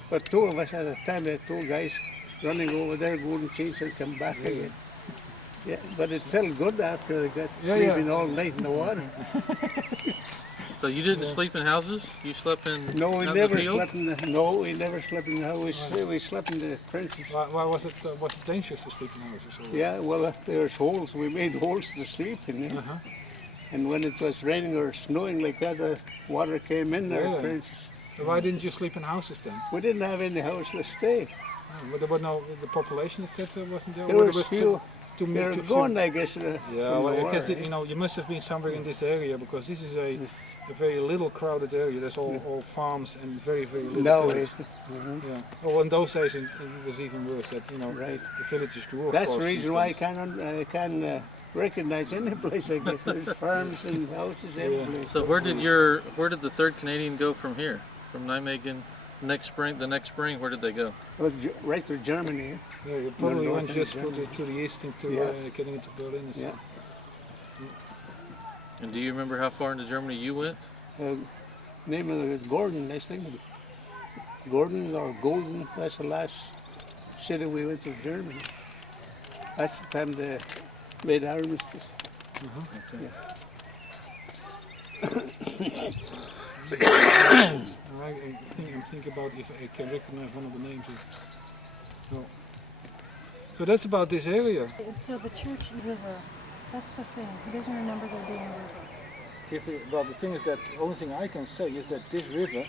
But two of us at a time, had two guys running over there, go and change and come back again. Yeah, but it felt good after they got sleeping all night in the water. So you didn't sleep in houses? You slept in No, we out in never the field? slept in the. No, we never slept in the house. We slept in the trenches. Why was it dangerous to sleep in houses? Or? Yeah, well, there's holes. We made holes to sleep in. And when it was raining or snowing like that, the water came in our trenches. So why didn't you sleep in houses then? We didn't have any house to stay. But there was the population, etc. wasn't there? There Or was few. They're too gone, I guess. Yeah, from well, the I war, guess eh? you must have been somewhere in this area because this is a very little crowded area. There's all farms and very little No, village. Yeah. Well, in those days it was even worse. That Right. the villages grew. Of That's course, the these reason why I days. can't recognize any place. I guess there's farms and houses every place. So where did the 3rd Canadian go from here? From Nijmegen the next spring, where did they go? Well, right to Germany. Yeah, you probably north went and just Germany. to the east into getting into Berlin. And Yeah. stuff. And do you remember how far into Germany you went? Name of it, Gordon, I think. Gordon or Golden, that's the last city we went to Germany. That's the time they made armistice. I'm thinking about if I can recognize one of the names. So that's about this area. So the church river, that's the thing. He doesn't remember there being a river. Well, the thing is that the only thing I can say is that this river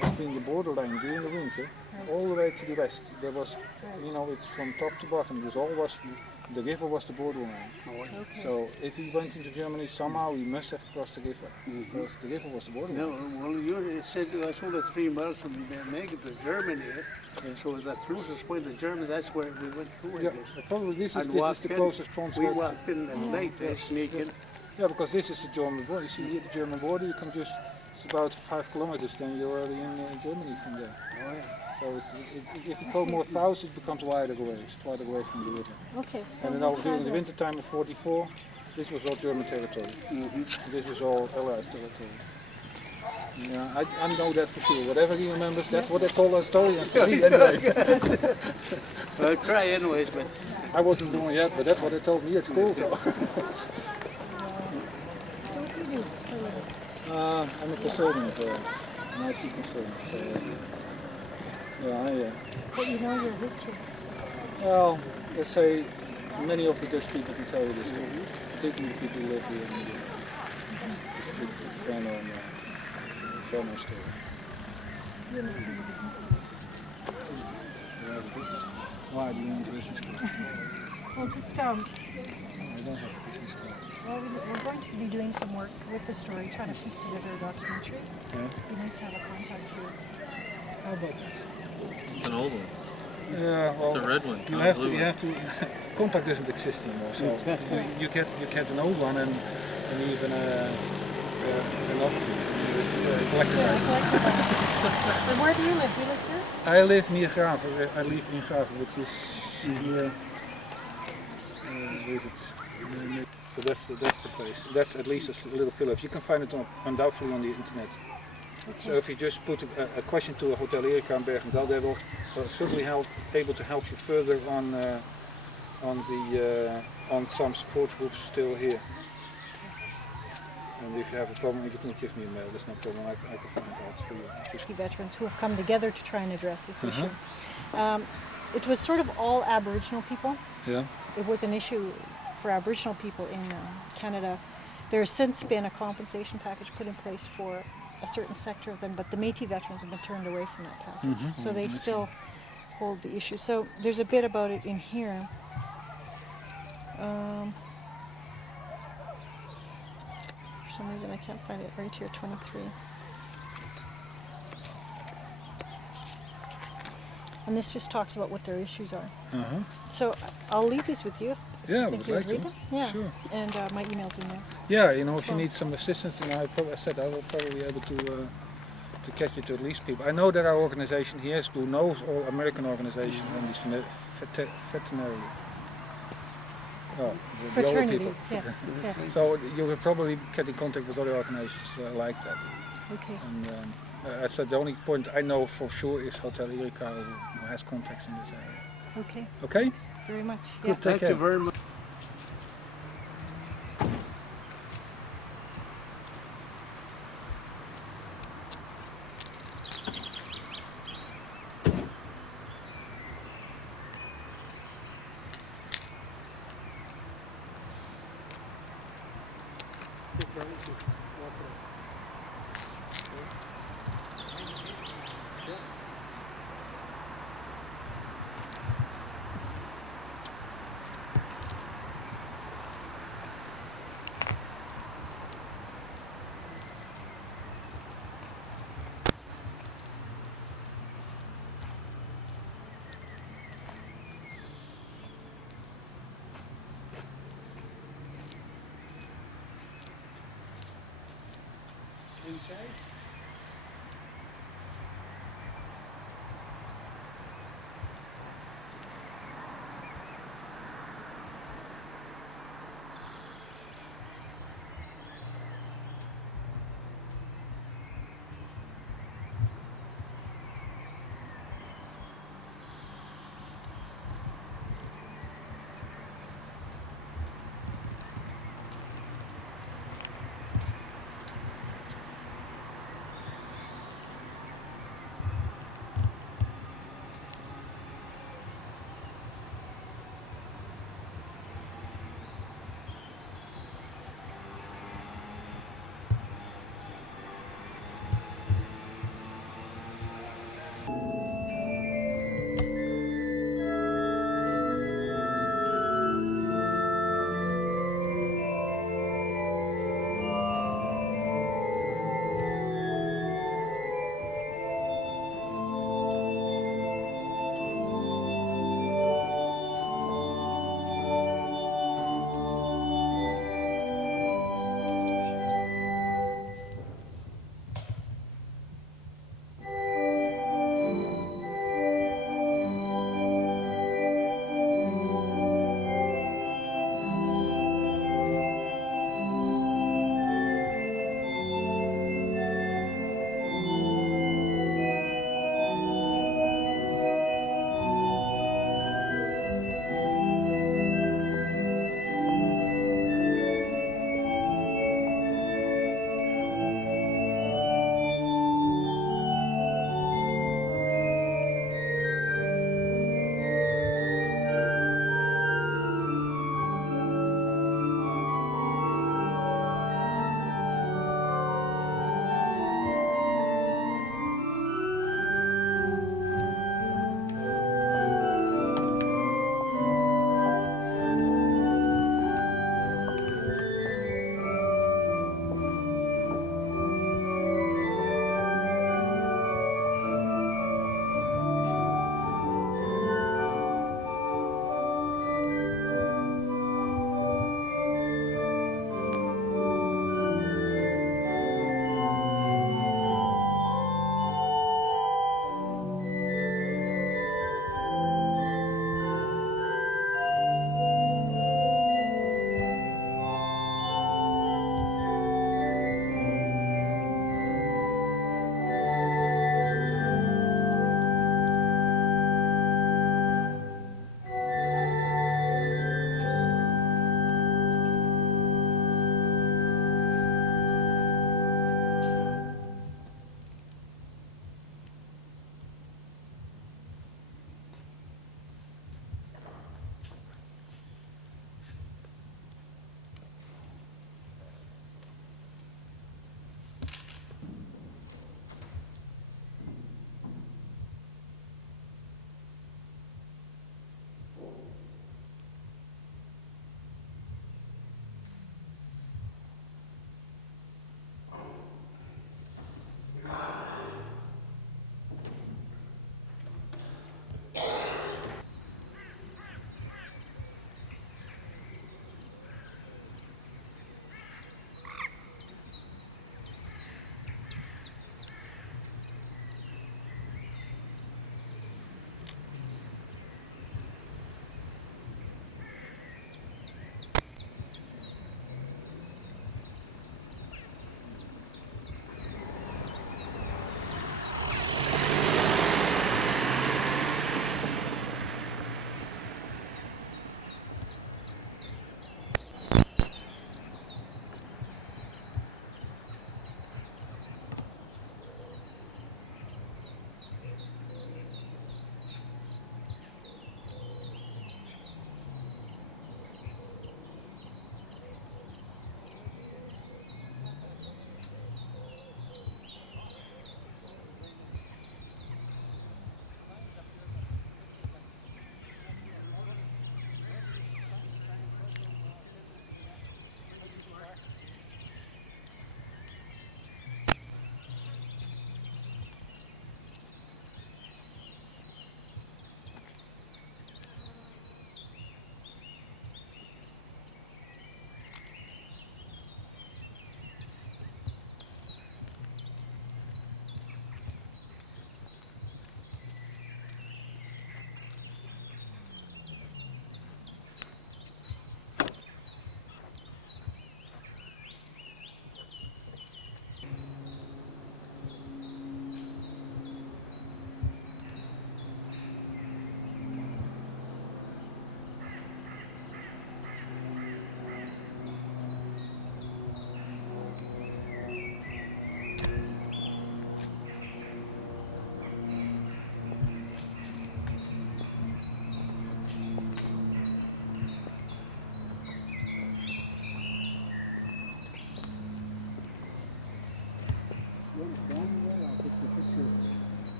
has been the borderline during the winter all the way to the west. There was, it's from top to bottom. This all was, the river was the borderline. Okay. So if he went into Germany, somehow he must have crossed the river, because the river was the borderline. No, well, you said it was only 3 miles from Megan to Germany. So the closest point to Germany, that's where we went through. I Yeah, guess. probably this is walked the in. closest point. We walked in at night, sneak in. Yeah, because this is the German border. You see here the German border, you can just, it's about 5 kilometers, then you're already in Germany from there. Oh, yeah. So if you go more south, it becomes wider away, it's farther away from the river. Okay. So And then during the winter time of 44, this was all German territory. This was all Allied territory. Yeah, I know that for sure. Whatever he remembers, that's what they told our historians to me anyway. I'll try anyways, but I wasn't born yet, but that's what they told me at school. So. So what do you do for a living? I'm a consultant, an IT consultant. So, But you know your history. well, let's say many of the Dutch people can tell you this story, particularly the people who live here. It's a fair known story. You know your business. You have a business? Why do you want a business card? Well, just I don't have a business card. well, we're going to be doing some work with the story, trying to piece together a documentary. Yeah. It'd be nice to have a contact here. How about that? It's an old one. Yeah, well, It's a red one. you not a have blue to. You one. have to. Compact doesn't exist anymore, so you get an old one and even another collector. Yeah, I collected that. And where do you live? Do you live here? I live near Graven. I live in Graven, which is near. Where is it? So that's the place. That's at least a little village. You can find it undoubtedly on the internet. Okay. So if you just put a question to a Hotel Erika in Bergendal, they will certainly able to help you further on some support groups still here. And if you have a problem, you can give me a mail. There's no problem. I can find out for you. Just Veterans who have come together to try and address this issue. Uh-huh. It was sort of all Aboriginal people. yeah. It was an issue for Aboriginal people in Canada. There has since been a compensation package put in place for a certain sector of them, but the Métis veterans have been turned away from that package. So they still hold the issue. So there's a bit about it in here. For some reason I can't find it right here, 23. And this just talks about what their issues are. So I'll leave these with you. Yeah, I Think would you like read to. them? Yeah. Sure. And my email's in there. Yeah, if you fine. need some assistance, then I said I will probably be able to catch you to at least people. I know that our organization here who knows all American organizations and these veterinary. The older people. Fraternities, yeah. So you will probably get in contact with other organizations like that. Okay. And I said the only point I know for sure is Hotel Erika who has contacts in this area. Okay. Okay? Thanks very much. Good, Yeah. take thank care. you very much.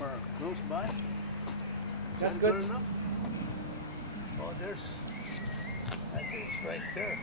for close by? That's Is that good. enough? Oh, there's, I think it's right there.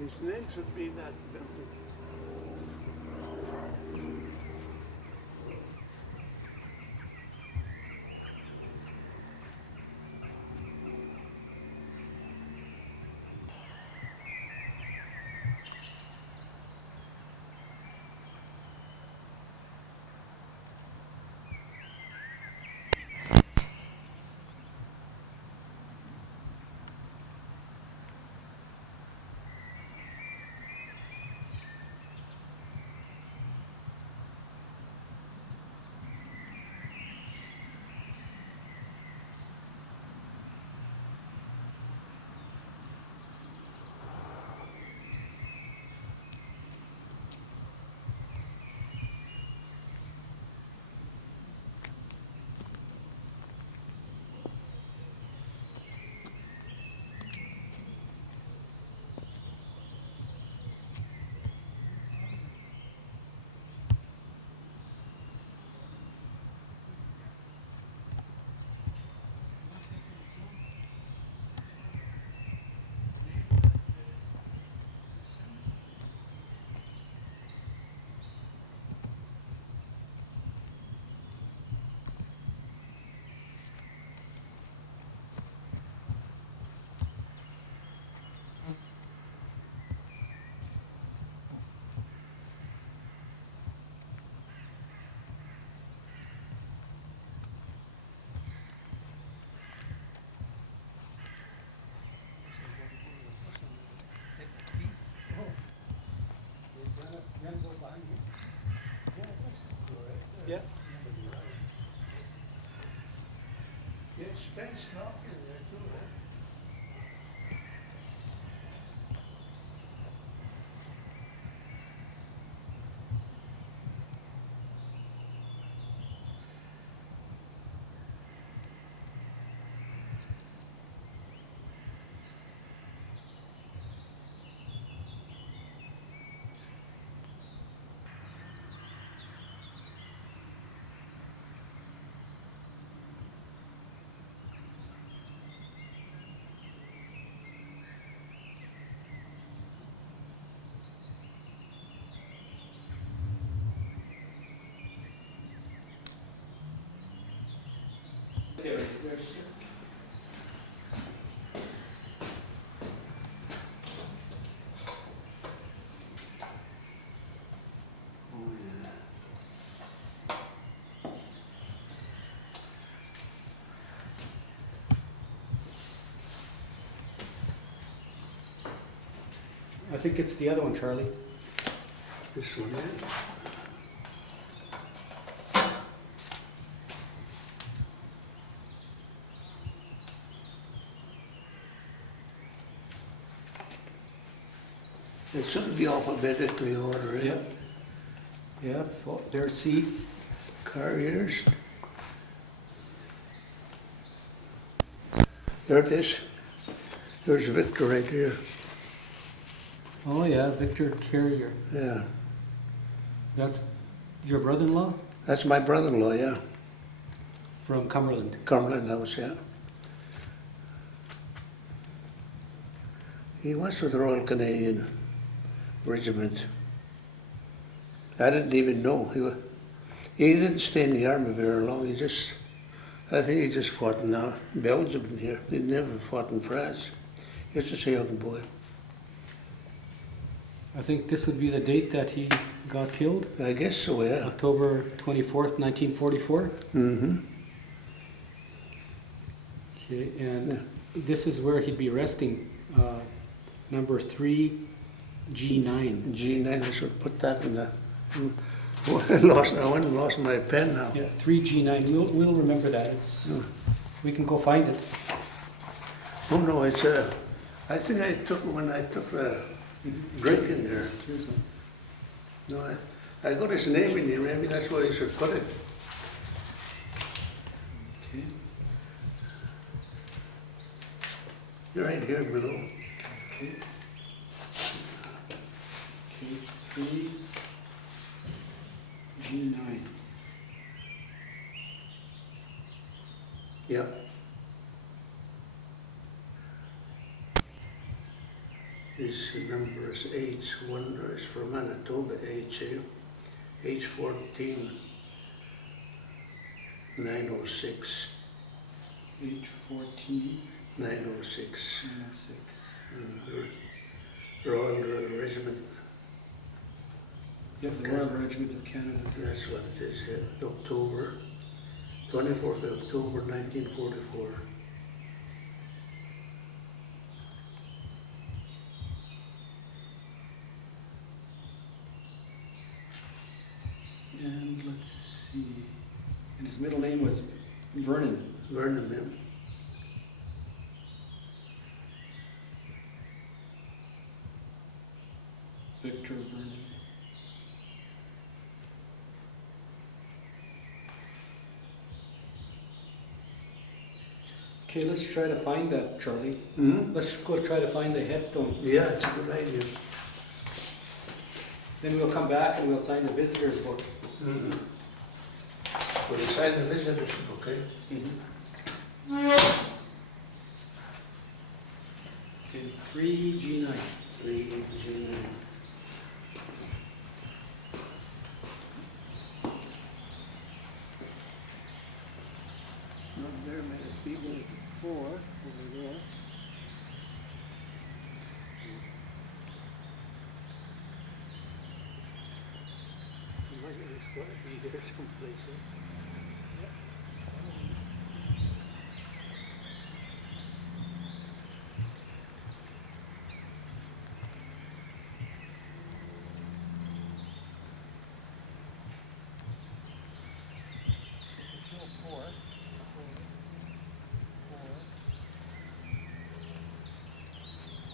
His name should be that building. Yeah. Yeah, it's fenced off in there too, eh? I think it's the other one, Charlie. This one, eh? It should be alphabetically ordered. Yeah. Yeah, there's C. Carriers. There it is. There's Victor right here. Oh yeah, Victor Carrier. Yeah, That's your brother-in-law that's my brother-in-law, yeah. from Cumberland. Cumberland House, yeah. He was with the Royal Canadian Regiment. I didn't even know. He didn't stay in the army very long. I think he just fought in Belgium here. He never fought in France. He was just a young boy. I think this would be the date that he got killed, I guess so, yeah. October 24th, 1944. Mm-hmm. Okay, and Yeah. this is where he'd be resting, number 3G9. G9, I should put that in the... Oh, I went and lost my pen now. Yeah, 3G9. We'll remember that. We can go find it. Oh, no, it's I think I took it when I took a drink in there. No, I got his name in here. Maybe that's where you should put it. Okay. You're right here below. Okay. Okay, 3G9. Yeah. His number is H1, is from Manitoba, HA, H14 906. H14 906. 906. Royal Regiment, Yep, the Royal Regiment of Canada. that's what it is here. October, 24th of October 1944. And let's see. And his middle name was Vernon. Vernon, yeah. Victor Vernon. Okay, let's try to find that, Charlie. Hmm? Let's go try to find the headstone. Yeah, it's a good idea. Then we'll come back and we'll sign the visitor's book. Mm-hmm. Will you sign the visitor's book, okay? Okay, 3G9. 3G9. Not very many people, it's 4 over there. It's got to be here someplace.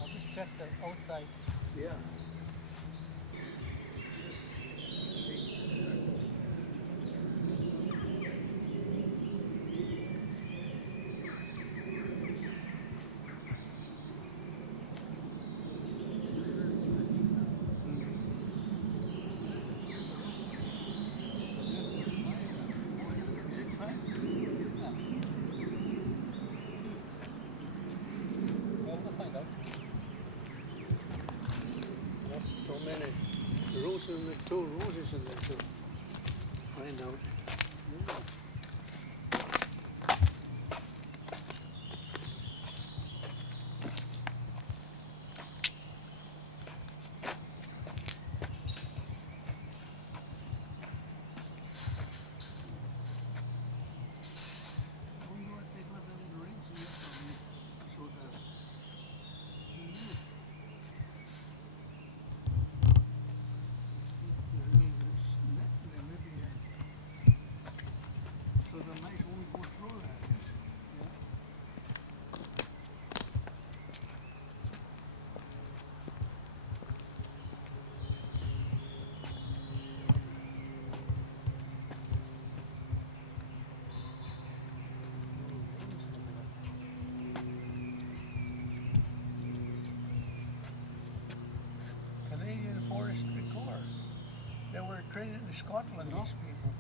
I'll just check the outside. Yeah. So many roses, two roses in there to find out. Scotland, these people.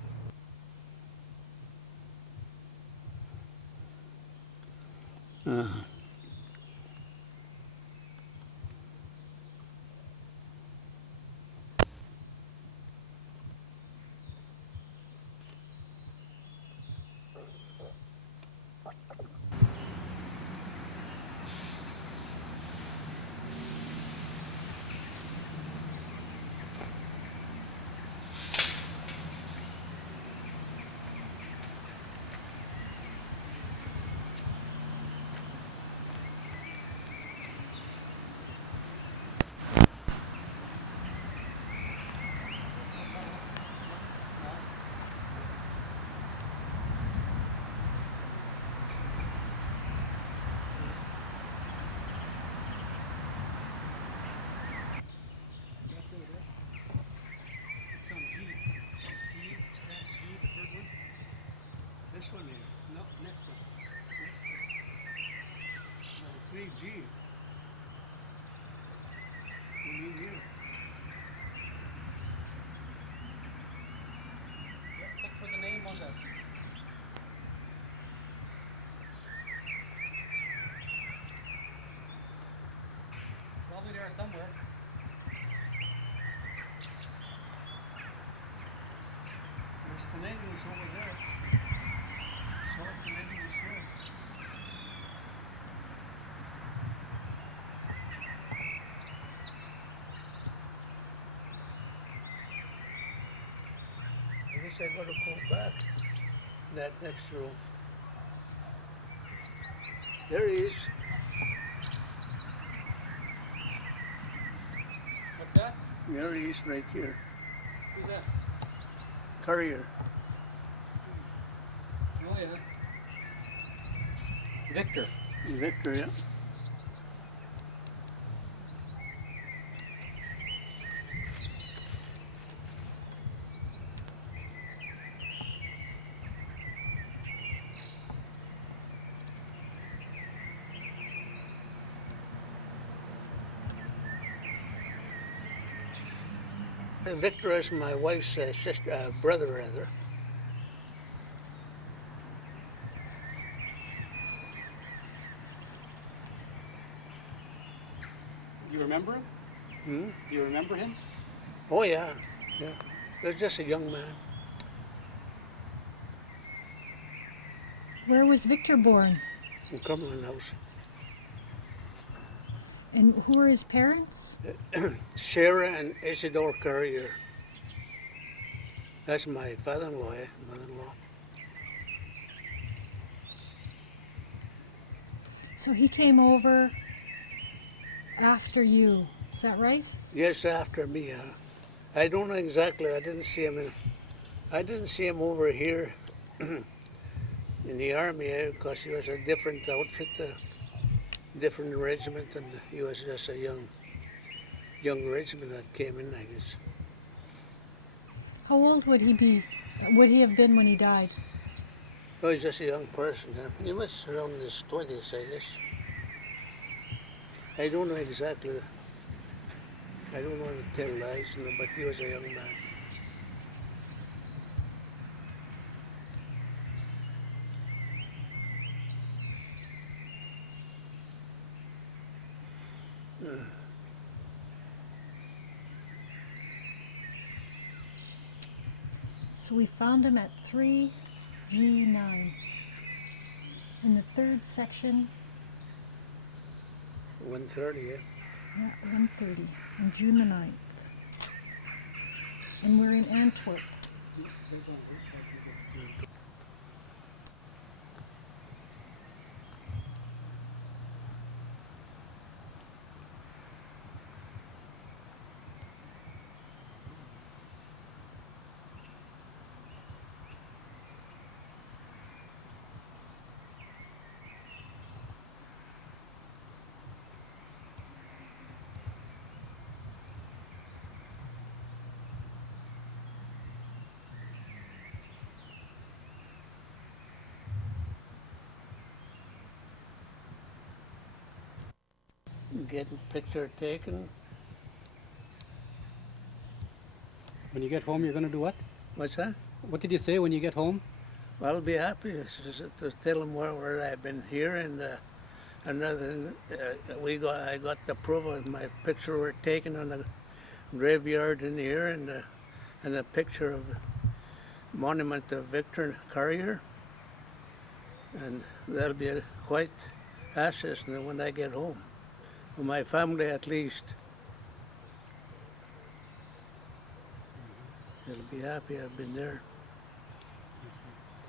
It's on G. E, that's G, the third one. This one here. No, next one. No, 3G. You mean here? Yeah, look for the name on that. Probably there somewhere. There's Canadians over there. So Canadians here. I guess I gotta go back that next row. There he is. What's that? There he is right here. Who's that? Courier. Oh yeah. Victor. Victor, yeah. Victor is my wife's sister, brother, rather. Do you remember him? Hmm? Do you remember him? Oh yeah, yeah. He was just a young man. Where was Victor born? In Cumberland House. And who were his parents? Sarah and Isidore Courier. That's my father-in-law, mother-in-law. So he came over after you, is that right? Yes, after me. I don't know exactly. I didn't see him. I didn't see him over here in the army because he was a different outfit, a different regiment, and he was just a young regiment that came in, I guess. How old would he be? Would he have been when he died? No, he's just a young person. He was around his 20s, I guess. I don't know exactly. I don't want to tell lies, but he was a young man. So we found him at 3G9 in the third section, 1:30, yeah. yeah, 130, on June the 9th. And we're in Antwerp. Getting picture taken. When you get home, you're going to do what? What's that? What did you say when you get home? Well, I'll be happy to tell them where I've been here, and another I got the proof of my picture were taken on the graveyard in here, and a picture of monument of Victor Carrier, and that'll be quite asset when I get home. For my family, at least. They'll be happy I've been there.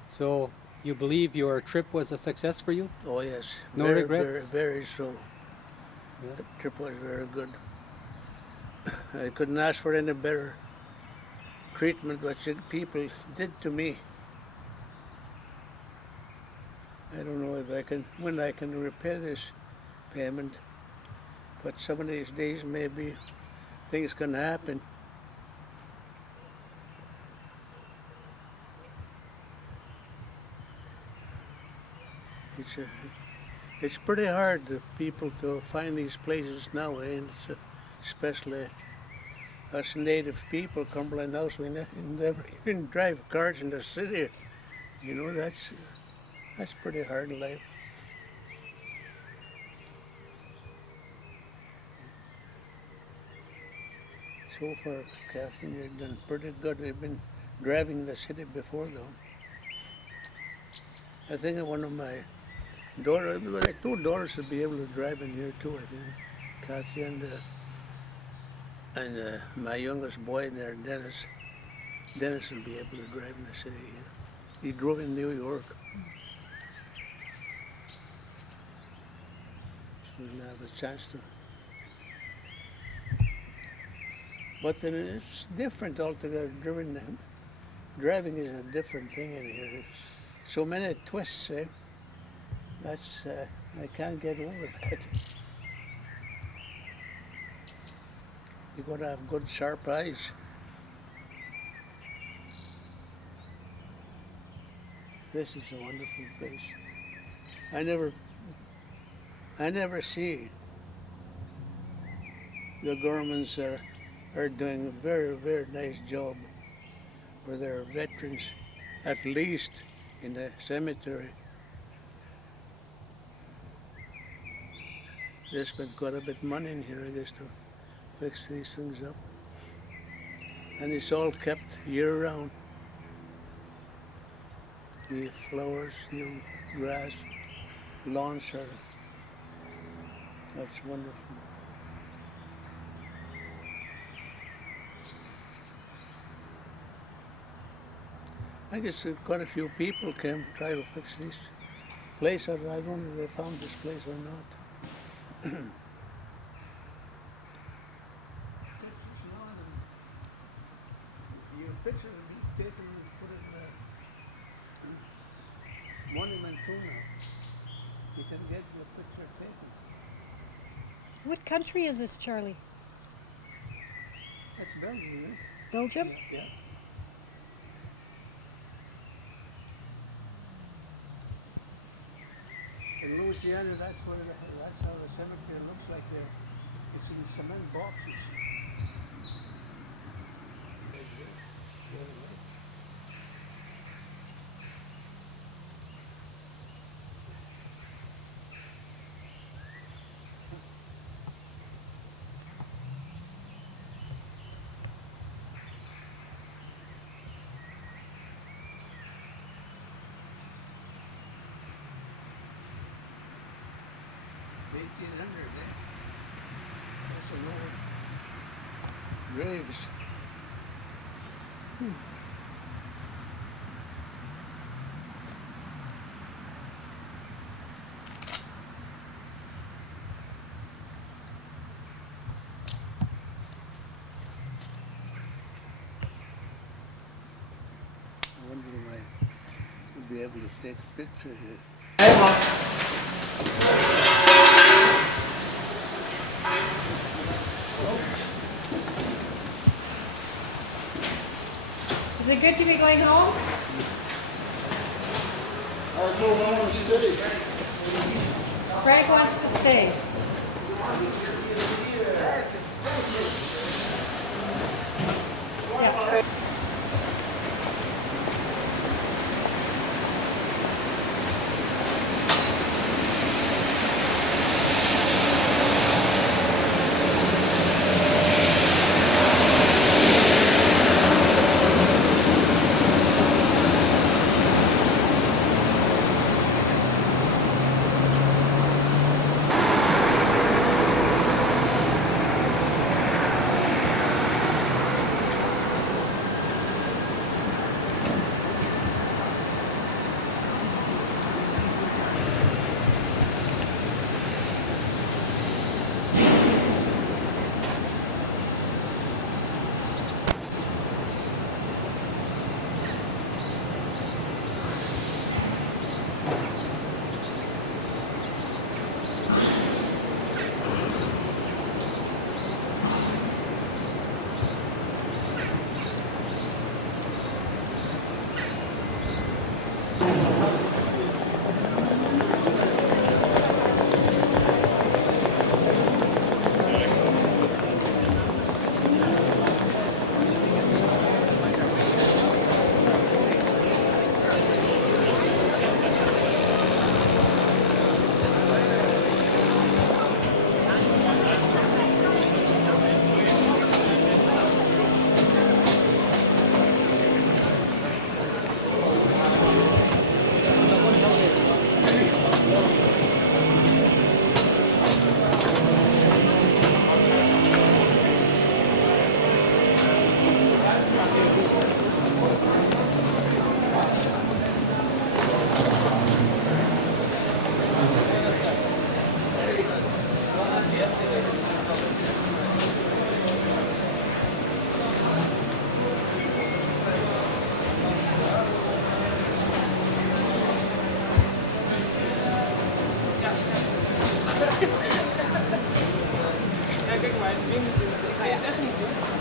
So you believe your trip was a success for you? Oh yes. No very, regrets? Very so. Yeah. The trip was very good. I couldn't ask for any better treatment what you people did to me. I don't know if when I can repay this payment, but some of these days maybe things can happen. It's pretty hard for people to find these places now, and especially us native people, Cumberland House, we never even drive cars in the city. You know, that's pretty hard in life. So far, Catherine, you've done pretty good. We've been driving the city before, though. I think one of my daughters, like 2 daughters, will be able to drive in here too, I think. Kathy and my youngest boy there, Dennis. Dennis will be able to drive in the city. He drove in New York. So we'll have a chance to. But then it's different altogether. Driving is a different thing in here. It's so many twists, eh? That's, I can't get over that. You gotta have good sharp eyes. This is a wonderful place. I never see the governments are doing a very, very nice job for their veterans, at least in the cemetery. They spent quite a bit of money in here, I guess, to fix these things up. And it's all kept year-round. The flowers, new grass, lawns that's wonderful. I guess quite a few people came to try to fix this place. I don't know if they found this place or not. Your picture will be taken and put in the monument too now. You can get your picture taken. What country is this, Charlie? That's Belgium, isn't it? Belgium? Yeah. In Louisiana, that's how the cemetery looks like there. It's in cement boxes. That's an old graves. I wonder if I would be able to take a picture here. Is it good to be going home? I don't want to stay. Frank wants to stay. Hey,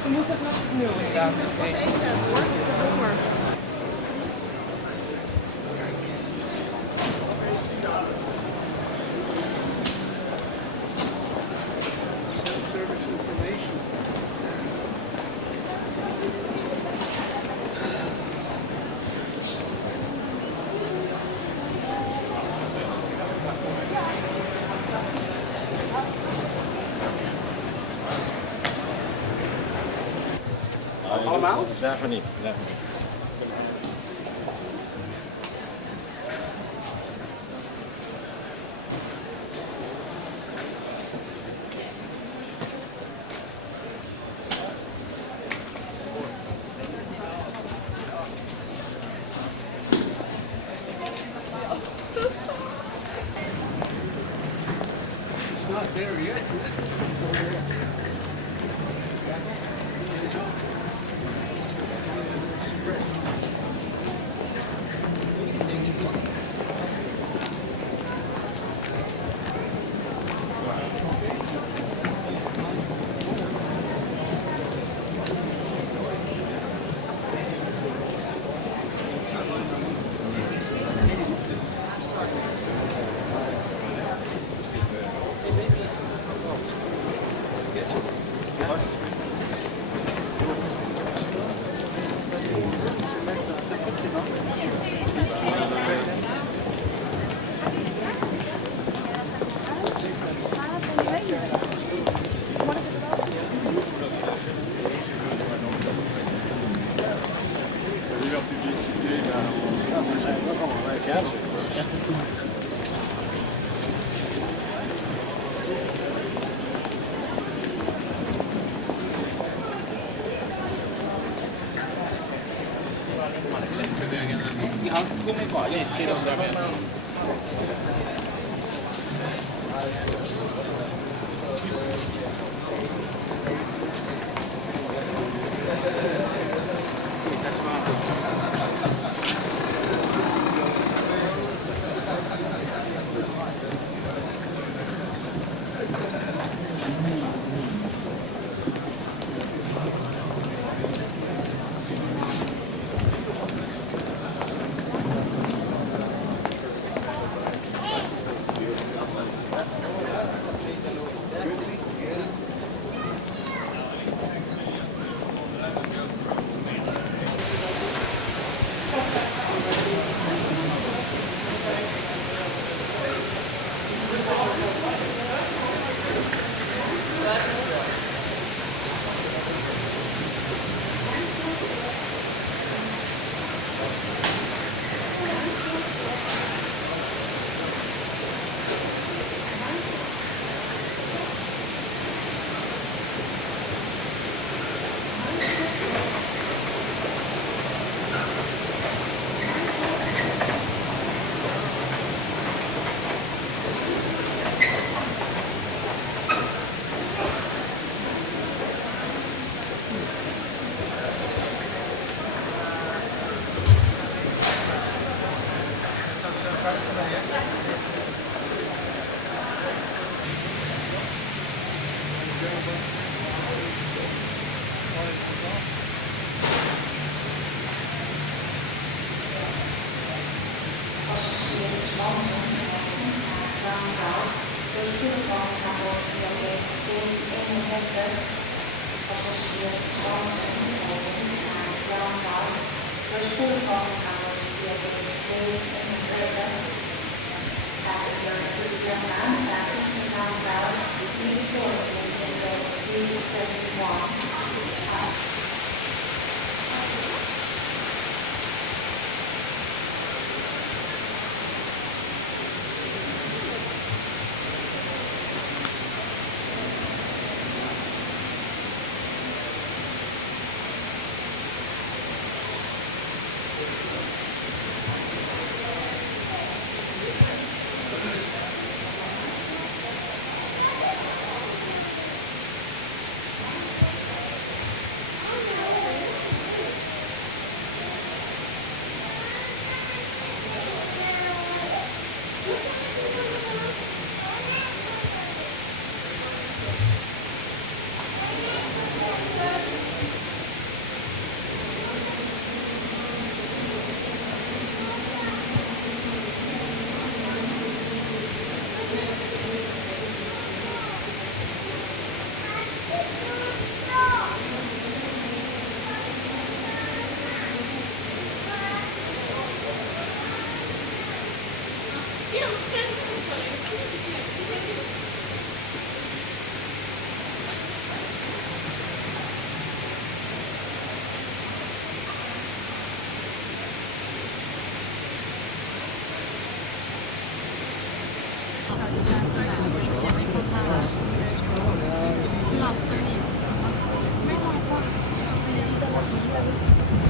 Dan moet het nog eens nieuw inderdaad. Wat één zijn hoor, dat maar. Self-service information. Allemaal? Zagen we niet. Zagen we niet. It's not there yet.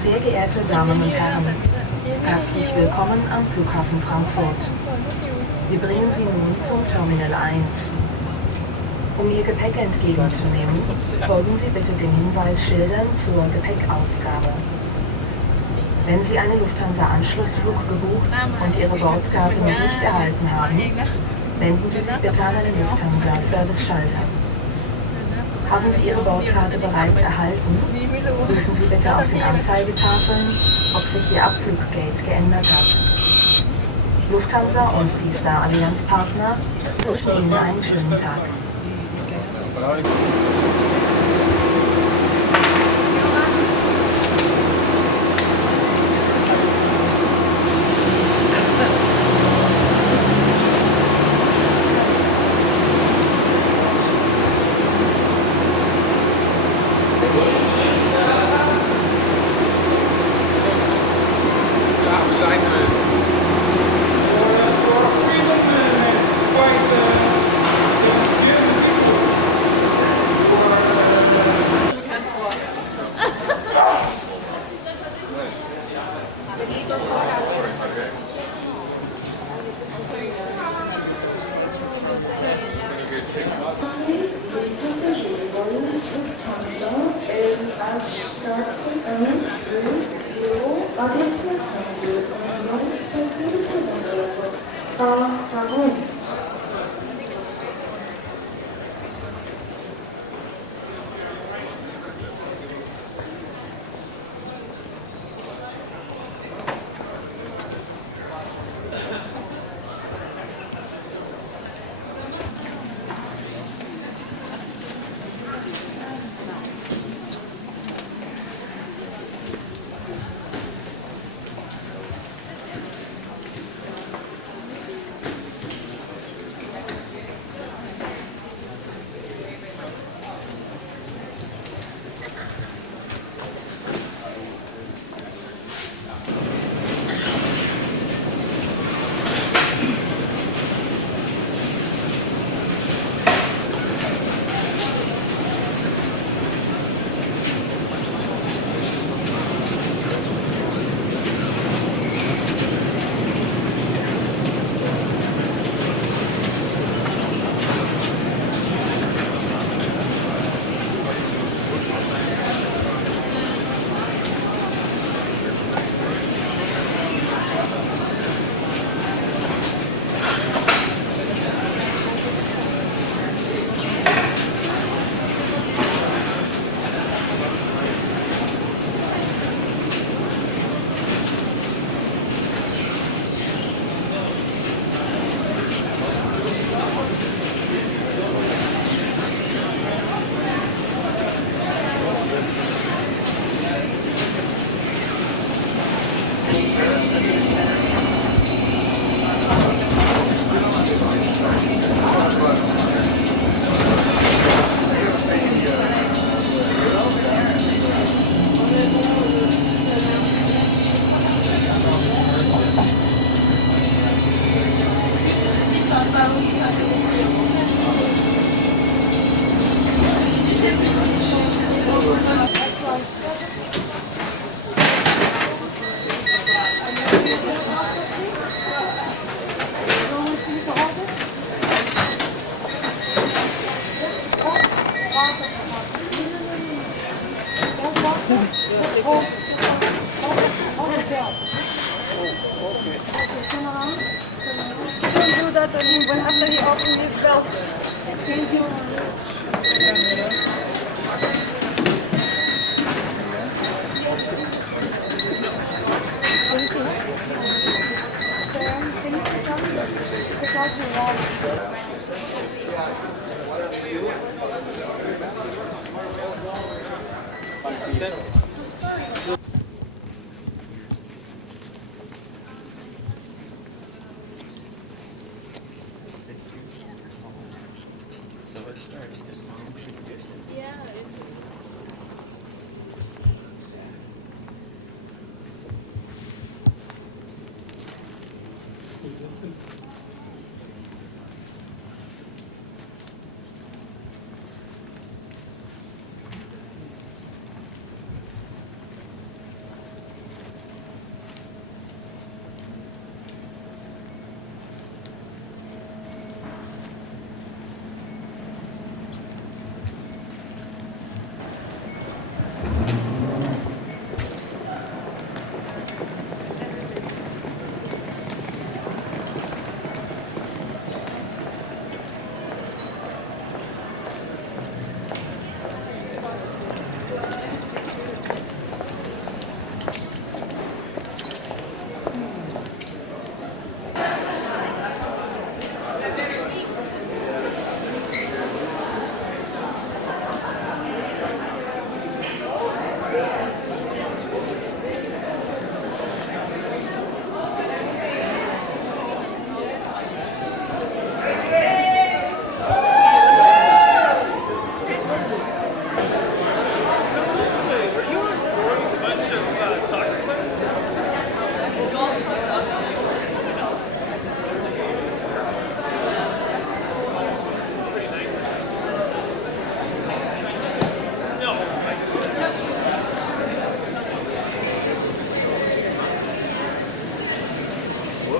Sehr geehrte Damen und Herren, herzlich willkommen am Flughafen Frankfurt. Wir bringen Sie nun zum Terminal 1. Um Ihr Gepäck entgegenzunehmen, folgen Sie bitte den Hinweisschildern zur Gepäckausgabe. Wenn Sie einen Lufthansa-Anschlussflug gebucht und Ihre Bordkarte noch nicht erhalten haben, wenden Sie sich bitte an einen Lufthansa-Service-Schalter. Haben Sie Ihre Bordkarte bereits erhalten, prüfen Sie bitte auf den Anzeigetafeln, ob sich Ihr Abfluggate geändert hat. Lufthansa und die Star-Allianz-Partner wünschen Ihnen einen schönen Tag.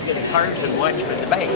get a card and watch for the bait.